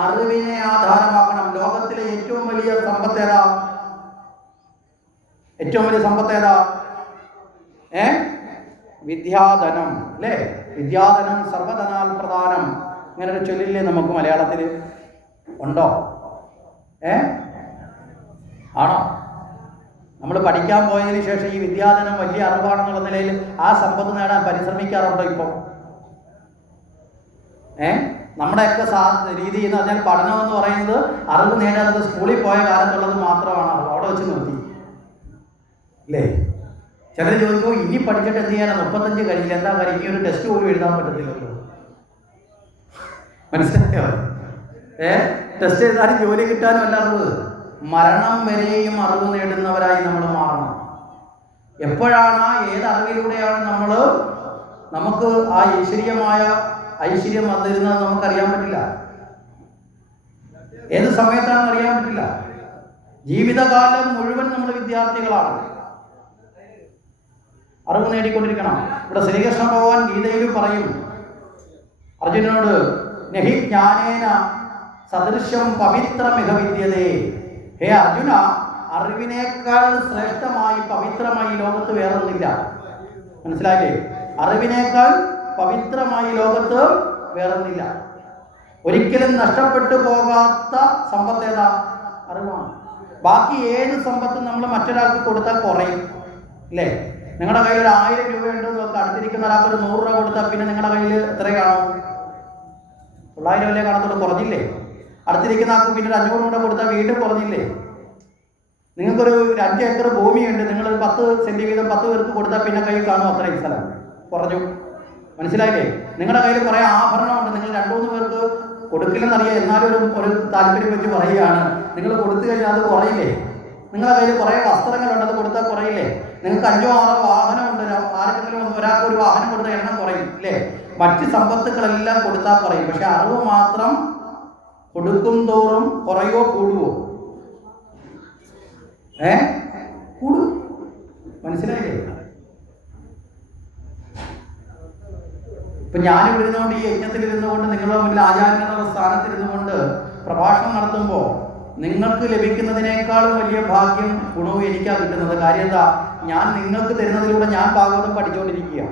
അറിവിനെ ആധാരമാക്കണം. ലോകത്തിലെ ഏറ്റവും വലിയ സമ്പത്തേതാ? ഏറ്റവും വലിയ സമ്പത്തേതാ? വിദ്യാധനം അല്ലേ? വിദ്യാധനം സർവധനാൽ പ്രധാനം. ഇങ്ങനെ ഒരു ചൊല്ലില്ലേ നമുക്ക് മലയാളത്തിൽ? ഉണ്ടോ? ആണോ? നമ്മൾ പഠിക്കാൻ പോയതിന് ശേഷം ഈ വിദ്യാധനം വലിയ അറിവാണെന്നുള്ള നിലയിൽ ആ സമ്പത്ത് നേടാൻ പരിശ്രമിക്കാറുണ്ടോ ഇപ്പോൾ? നമ്മുടെയൊക്കെ രീതി എന്ന് പറഞ്ഞാൽ പഠനം എന്ന് പറയുന്നത് അറിവ് നേടാനത് സ്കൂളിൽ പോയ കാലത്തുള്ളത് മാത്രമാണ്. അറിവ് അവിടെ വെച്ച് നിർത്തി അല്ലേ? ചിലർ ചോദിക്കുമ്പോൾ ഇനി പഠിച്ചിട്ട് എന്ത് ചെയ്യാനാണ്? 35 കഴിഞ്ഞില്ല, എന്താ കാര്യം? ഇനി ഒരു ടെസ്റ്റ് പോലും എഴുതാൻ പറ്റത്തില്ലല്ലോ. മനസ്സിലായോ? ടെസ്റ്റ് എഴുതാനും ജോലി കിട്ടാനും അല്ല അറിവ്. മരണം വരെയും അറിവ് നേടുന്നവരായി നമ്മൾ മാറണം. എപ്പോഴാണ്, ഏത് അറിവിലൂടെയാണ് നമുക്ക് ആ ഈശ്വരീയമായ ഐശ്വര്യം വന്നിരുന്നത് നമുക്കറിയാൻ പറ്റില്ല. ഏത് സമയത്താണെന്ന് അറിയാൻ പറ്റില്ല. ജീവിതകാലം മുഴുവൻ നമ്മൾ വിദ്യാർത്ഥികളാണ്. അറിവ് നേടിക്കൊണ്ടിരിക്കണം. ഇവിടെ ശ്രീകൃഷ്ണ ഭഗവാൻ ഗീതയിലും പറയും അർജുനനോട്, നഹി ജ്ഞാനേന സദൃശം പവിത്രമിഹ വിദ്യതേ. ഹേ അർജുന, അറിവിനേക്കാൾ ശ്രേഷ്ഠമായി പവിത്രമായി ലോകത്ത് വേറൊന്നില്ല. മനസ്സിലായില്ലേ? അറിവിനേക്കാൾ പവിത്രമായി ലോകത്ത് വേറൊന്നില്ല. ഒരിക്കലും നഷ്ടപ്പെട്ടു പോകാത്ത സമ്പത്ത് ഏതാ? അറിവാണ്. ബാക്കി ഏത് സമ്പത്തും നമ്മൾ മറ്റൊരാൾക്ക് കൊടുത്താൽ കുറയും, അല്ലേ? നിങ്ങളുടെ കയ്യിൽ 1000 രൂപയുണ്ടെന്ന് നോക്കുക, അടുത്തിരിക്കുന്ന ഒരാൾക്ക് ഒരു 100 രൂപ കൊടുത്താൽ പിന്നെ നിങ്ങളുടെ കയ്യിൽ എത്ര കാണും? 900 അല്ലേ കാണത്തുള്ളൂ, കുറഞ്ഞില്ലേ? അടുത്തിരിക്കുന്ന ആൾക്ക് പിന്നെ 500 കൂടെ കൊടുത്താൽ വീണ്ടും കുറഞ്ഞില്ലേ? നിങ്ങൾക്കൊരു 5 ഏക്കർ ഭൂമിയുണ്ട്, നിങ്ങളൊരു 10 സെന്റ് വീതം 10 പേർക്ക് കൊടുത്താൽ പിന്നെ കയ്യിൽ കാണും അത്രയും സ്ഥലം, കുറഞ്ഞു. മനസ്സിലായില്ലേ? നിങ്ങളുടെ കയ്യിൽ കുറേ ആഭരണമുണ്ട്, നിങ്ങൾ 2-3 പേർക്ക് കൊടുക്കില്ലെന്നറിയാം, എന്നാലും ഒരു താല്പര്യം വെച്ച് പറയുകയാണ്. നിങ്ങൾ കൊടുത്തു കഴിഞ്ഞാൽ അത് കുറയില്ലേ? നിങ്ങളുടെ കയ്യിൽ കുറേ വസ്ത്രങ്ങളുണ്ട്, അത് കൊടുത്താൽ കുറയില്ലേ? നിങ്ങൾക്ക് 5-6 വാഹനമുണ്ട്, ആർക്കെങ്കിലും ഒരാൾക്ക് ഒരു വാഹനം കൊടുത്താൽ എണ്ണം കുറയും, ഇല്ലേ? മറ്റ് സമ്പത്തുക്കളെല്ലാം കൊടുത്താൽ കുറയും. പക്ഷെ അറിവ് മാത്രം കൊടുക്കും തോറും കുറയോ കൂടുവോ? കൂടും. മനസ്സിലായില്ലേ? ഇപ്പൊ ഞാനിവിടെ ഇരുന്നുകൊണ്ട്, ഈ യജ്ഞത്തിൽ ഇരുന്നുകൊണ്ട്, നിങ്ങളുടെ മുന്നിൽ ആചാര്യൻ എന്നുള്ള സ്ഥാനത്തിരുന്നുകൊണ്ട് പ്രഭാഷണം നടത്തുമ്പോൾ നിങ്ങൾക്ക് ലഭിക്കുന്നതിനേക്കാളും വലിയ ഭാഗ്യം ഗുണവും എനിക്കാണ് കിട്ടുന്നത്. കാര്യം എന്താ? ഞാൻ നിങ്ങൾക്ക് തരുന്നതിലൂടെ ഞാൻ ഭാഗവതം പഠിച്ചുകൊണ്ടിരിക്കുക.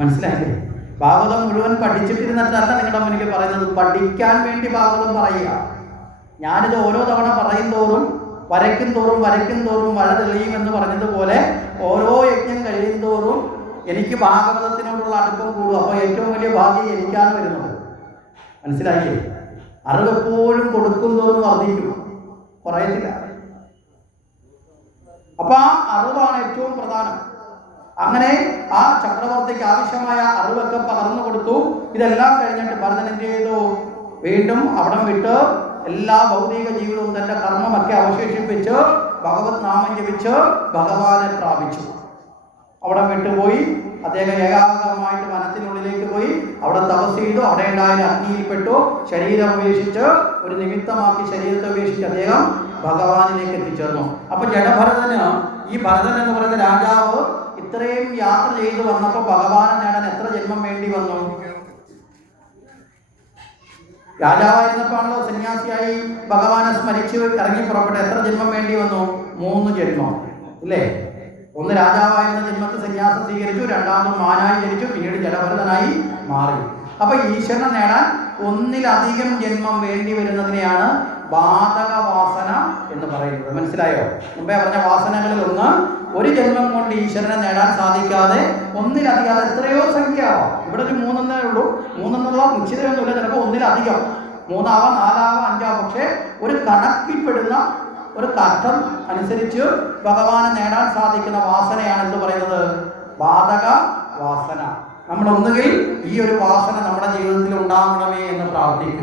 മനസ്സിലായില്ലേ? ഭാഗവതം മുഴുവൻ പഠിച്ചിട്ടിരുന്നിട്ടല്ല നിങ്ങളുടെ മുന്നിൽ പറയുന്നത്, പഠിക്കാൻ വേണ്ടി ഭാഗവതം പറയുക. ഞാനിത് ഓരോ തവണ പറയും തോറും വരയ്ക്കും തോറും വര തെളിയും എന്ന് പറഞ്ഞതുപോലെ ഓരോ യജ്ഞം കഴിയും തോറും എനിക്ക് ഭാഗവതത്തിനോടുള്ള അടുപ്പം കൂടും. അപ്പോൾ ഏറ്റവും വലിയ ഭാഗ്യം എനിക്കാണ് വരുന്നത്. മനസ്സിലായില്ലേ? അറിവ് എപ്പോഴും കൊടുക്കും തോറും വർദ്ധിക്കും, കുറയത്തില്ല. അപ്പൊ ആ അറിവാണ് ഏറ്റവും പ്രധാനം. അങ്ങനെ ആ ചക്രവർത്തിക്ക് ആവശ്യമായ അറിവൊക്കെ പകർന്നു കൊടുത്തു. ഇതെല്ലാം കഴിഞ്ഞിട്ട് ഭരതൻ എന്ത് ചെയ്തു? വീണ്ടും അവിടം വിട്ട് എല്ലാ ഭൗതിക ജീവിതവും തന്റെ കർമ്മമൊക്കെ അവശേഷിപ്പിച്ച് ഭഗവത് നാമം ജപിച്ച് ഭഗവാനെ പ്രാപിച്ചു. അവിടെ വിട്ടുപോയി. അദ്ദേഹം ഏകാഗ്രമായിട്ട് വനത്തിനുള്ളിലേക്ക് പോയി. അവിടെ തപസ് ചെയ്തു. അവിടെ ഉണ്ടായ അഗ്നിയിൽപ്പെട്ടു. ശരീരം ഉപേക്ഷിച്ച്, ഒരു നിമിത്തമാക്കി ശരീരത്തെ ഉപേക്ഷിച്ച് അദ്ദേഹം ഭഗവാനിലേക്ക് എത്തിച്ചേർന്നു. അപ്പൊ ജഡഭരതന്, ഈ ഭരതൻ എന്ന് പറയുന്ന രാജാവ് ഇത്രയും യാത്ര ചെയ്തു വന്നപ്പോൾ ഭഗവാനെ നേടാൻ എത്ര ജന്മം വേണ്ടി വന്നു? രാജാവായിരുന്നപ്പോഴാണല്ലോ സന്യാസിയായി ഭഗവാനെ സ്മരിച്ച് ഇറങ്ങി പുറപ്പെട്ടു. എത്ര ജന്മം വേണ്ടി വന്നു? 3 ജന്മം, ഇല്ലേ? ഒന്ന് രാജാവായിരുന്ന ജന്മത്തിൽ സന്യാസം സ്വീകരിച്ചു, രണ്ടാമത് മാനായി ജനിച്ചു, പിന്നീട് ജഡഭരതനായി മാറി. അപ്പൊ ഈശ്വരനെ നേടാൻ 1-ലധികം ജന്മം വേണ്ടി വരുന്നതിനെയാണ് ബാധകവാസന എന്ന് പറയുന്നത്. മനസ്സിലായോ? മുമ്പേ പറഞ്ഞ വാസനകളിൽ ഒന്ന്, ഒരു ജന്മം കൊണ്ട് ഈശ്വരനെ നേടാൻ സാധിക്കാതെ 1-ലധികം, അത് എത്രയോ സംഖ്യ ആവാം. ഇവിടെ ഒരു 3 ഉള്ളൂ. 3 എന്നുള്ള നിശ്ചിതമൊന്നുമില്ല. ചിലപ്പോൾ 1-ലധികം, 3 ആവാം, 4 ആവാം, 5 ആവാം. പക്ഷെ ഒരു കണക്കിൽപ്പെടുന്ന ഒരു ഘട്ടം അനുസരിച്ച് ഭഗവാനെ നേടാൻ സാധിക്കുന്ന വാസനയാണ് എന്ന് പറയുന്നത് ബാധക വാസന. നമ്മൾ ഒന്നുകിൽ ഈ ഒരു വാസന നമ്മുടെ ജീവിതത്തിൽ ഉണ്ടാകണമേ എന്ന് പ്രാർത്ഥിക്കും.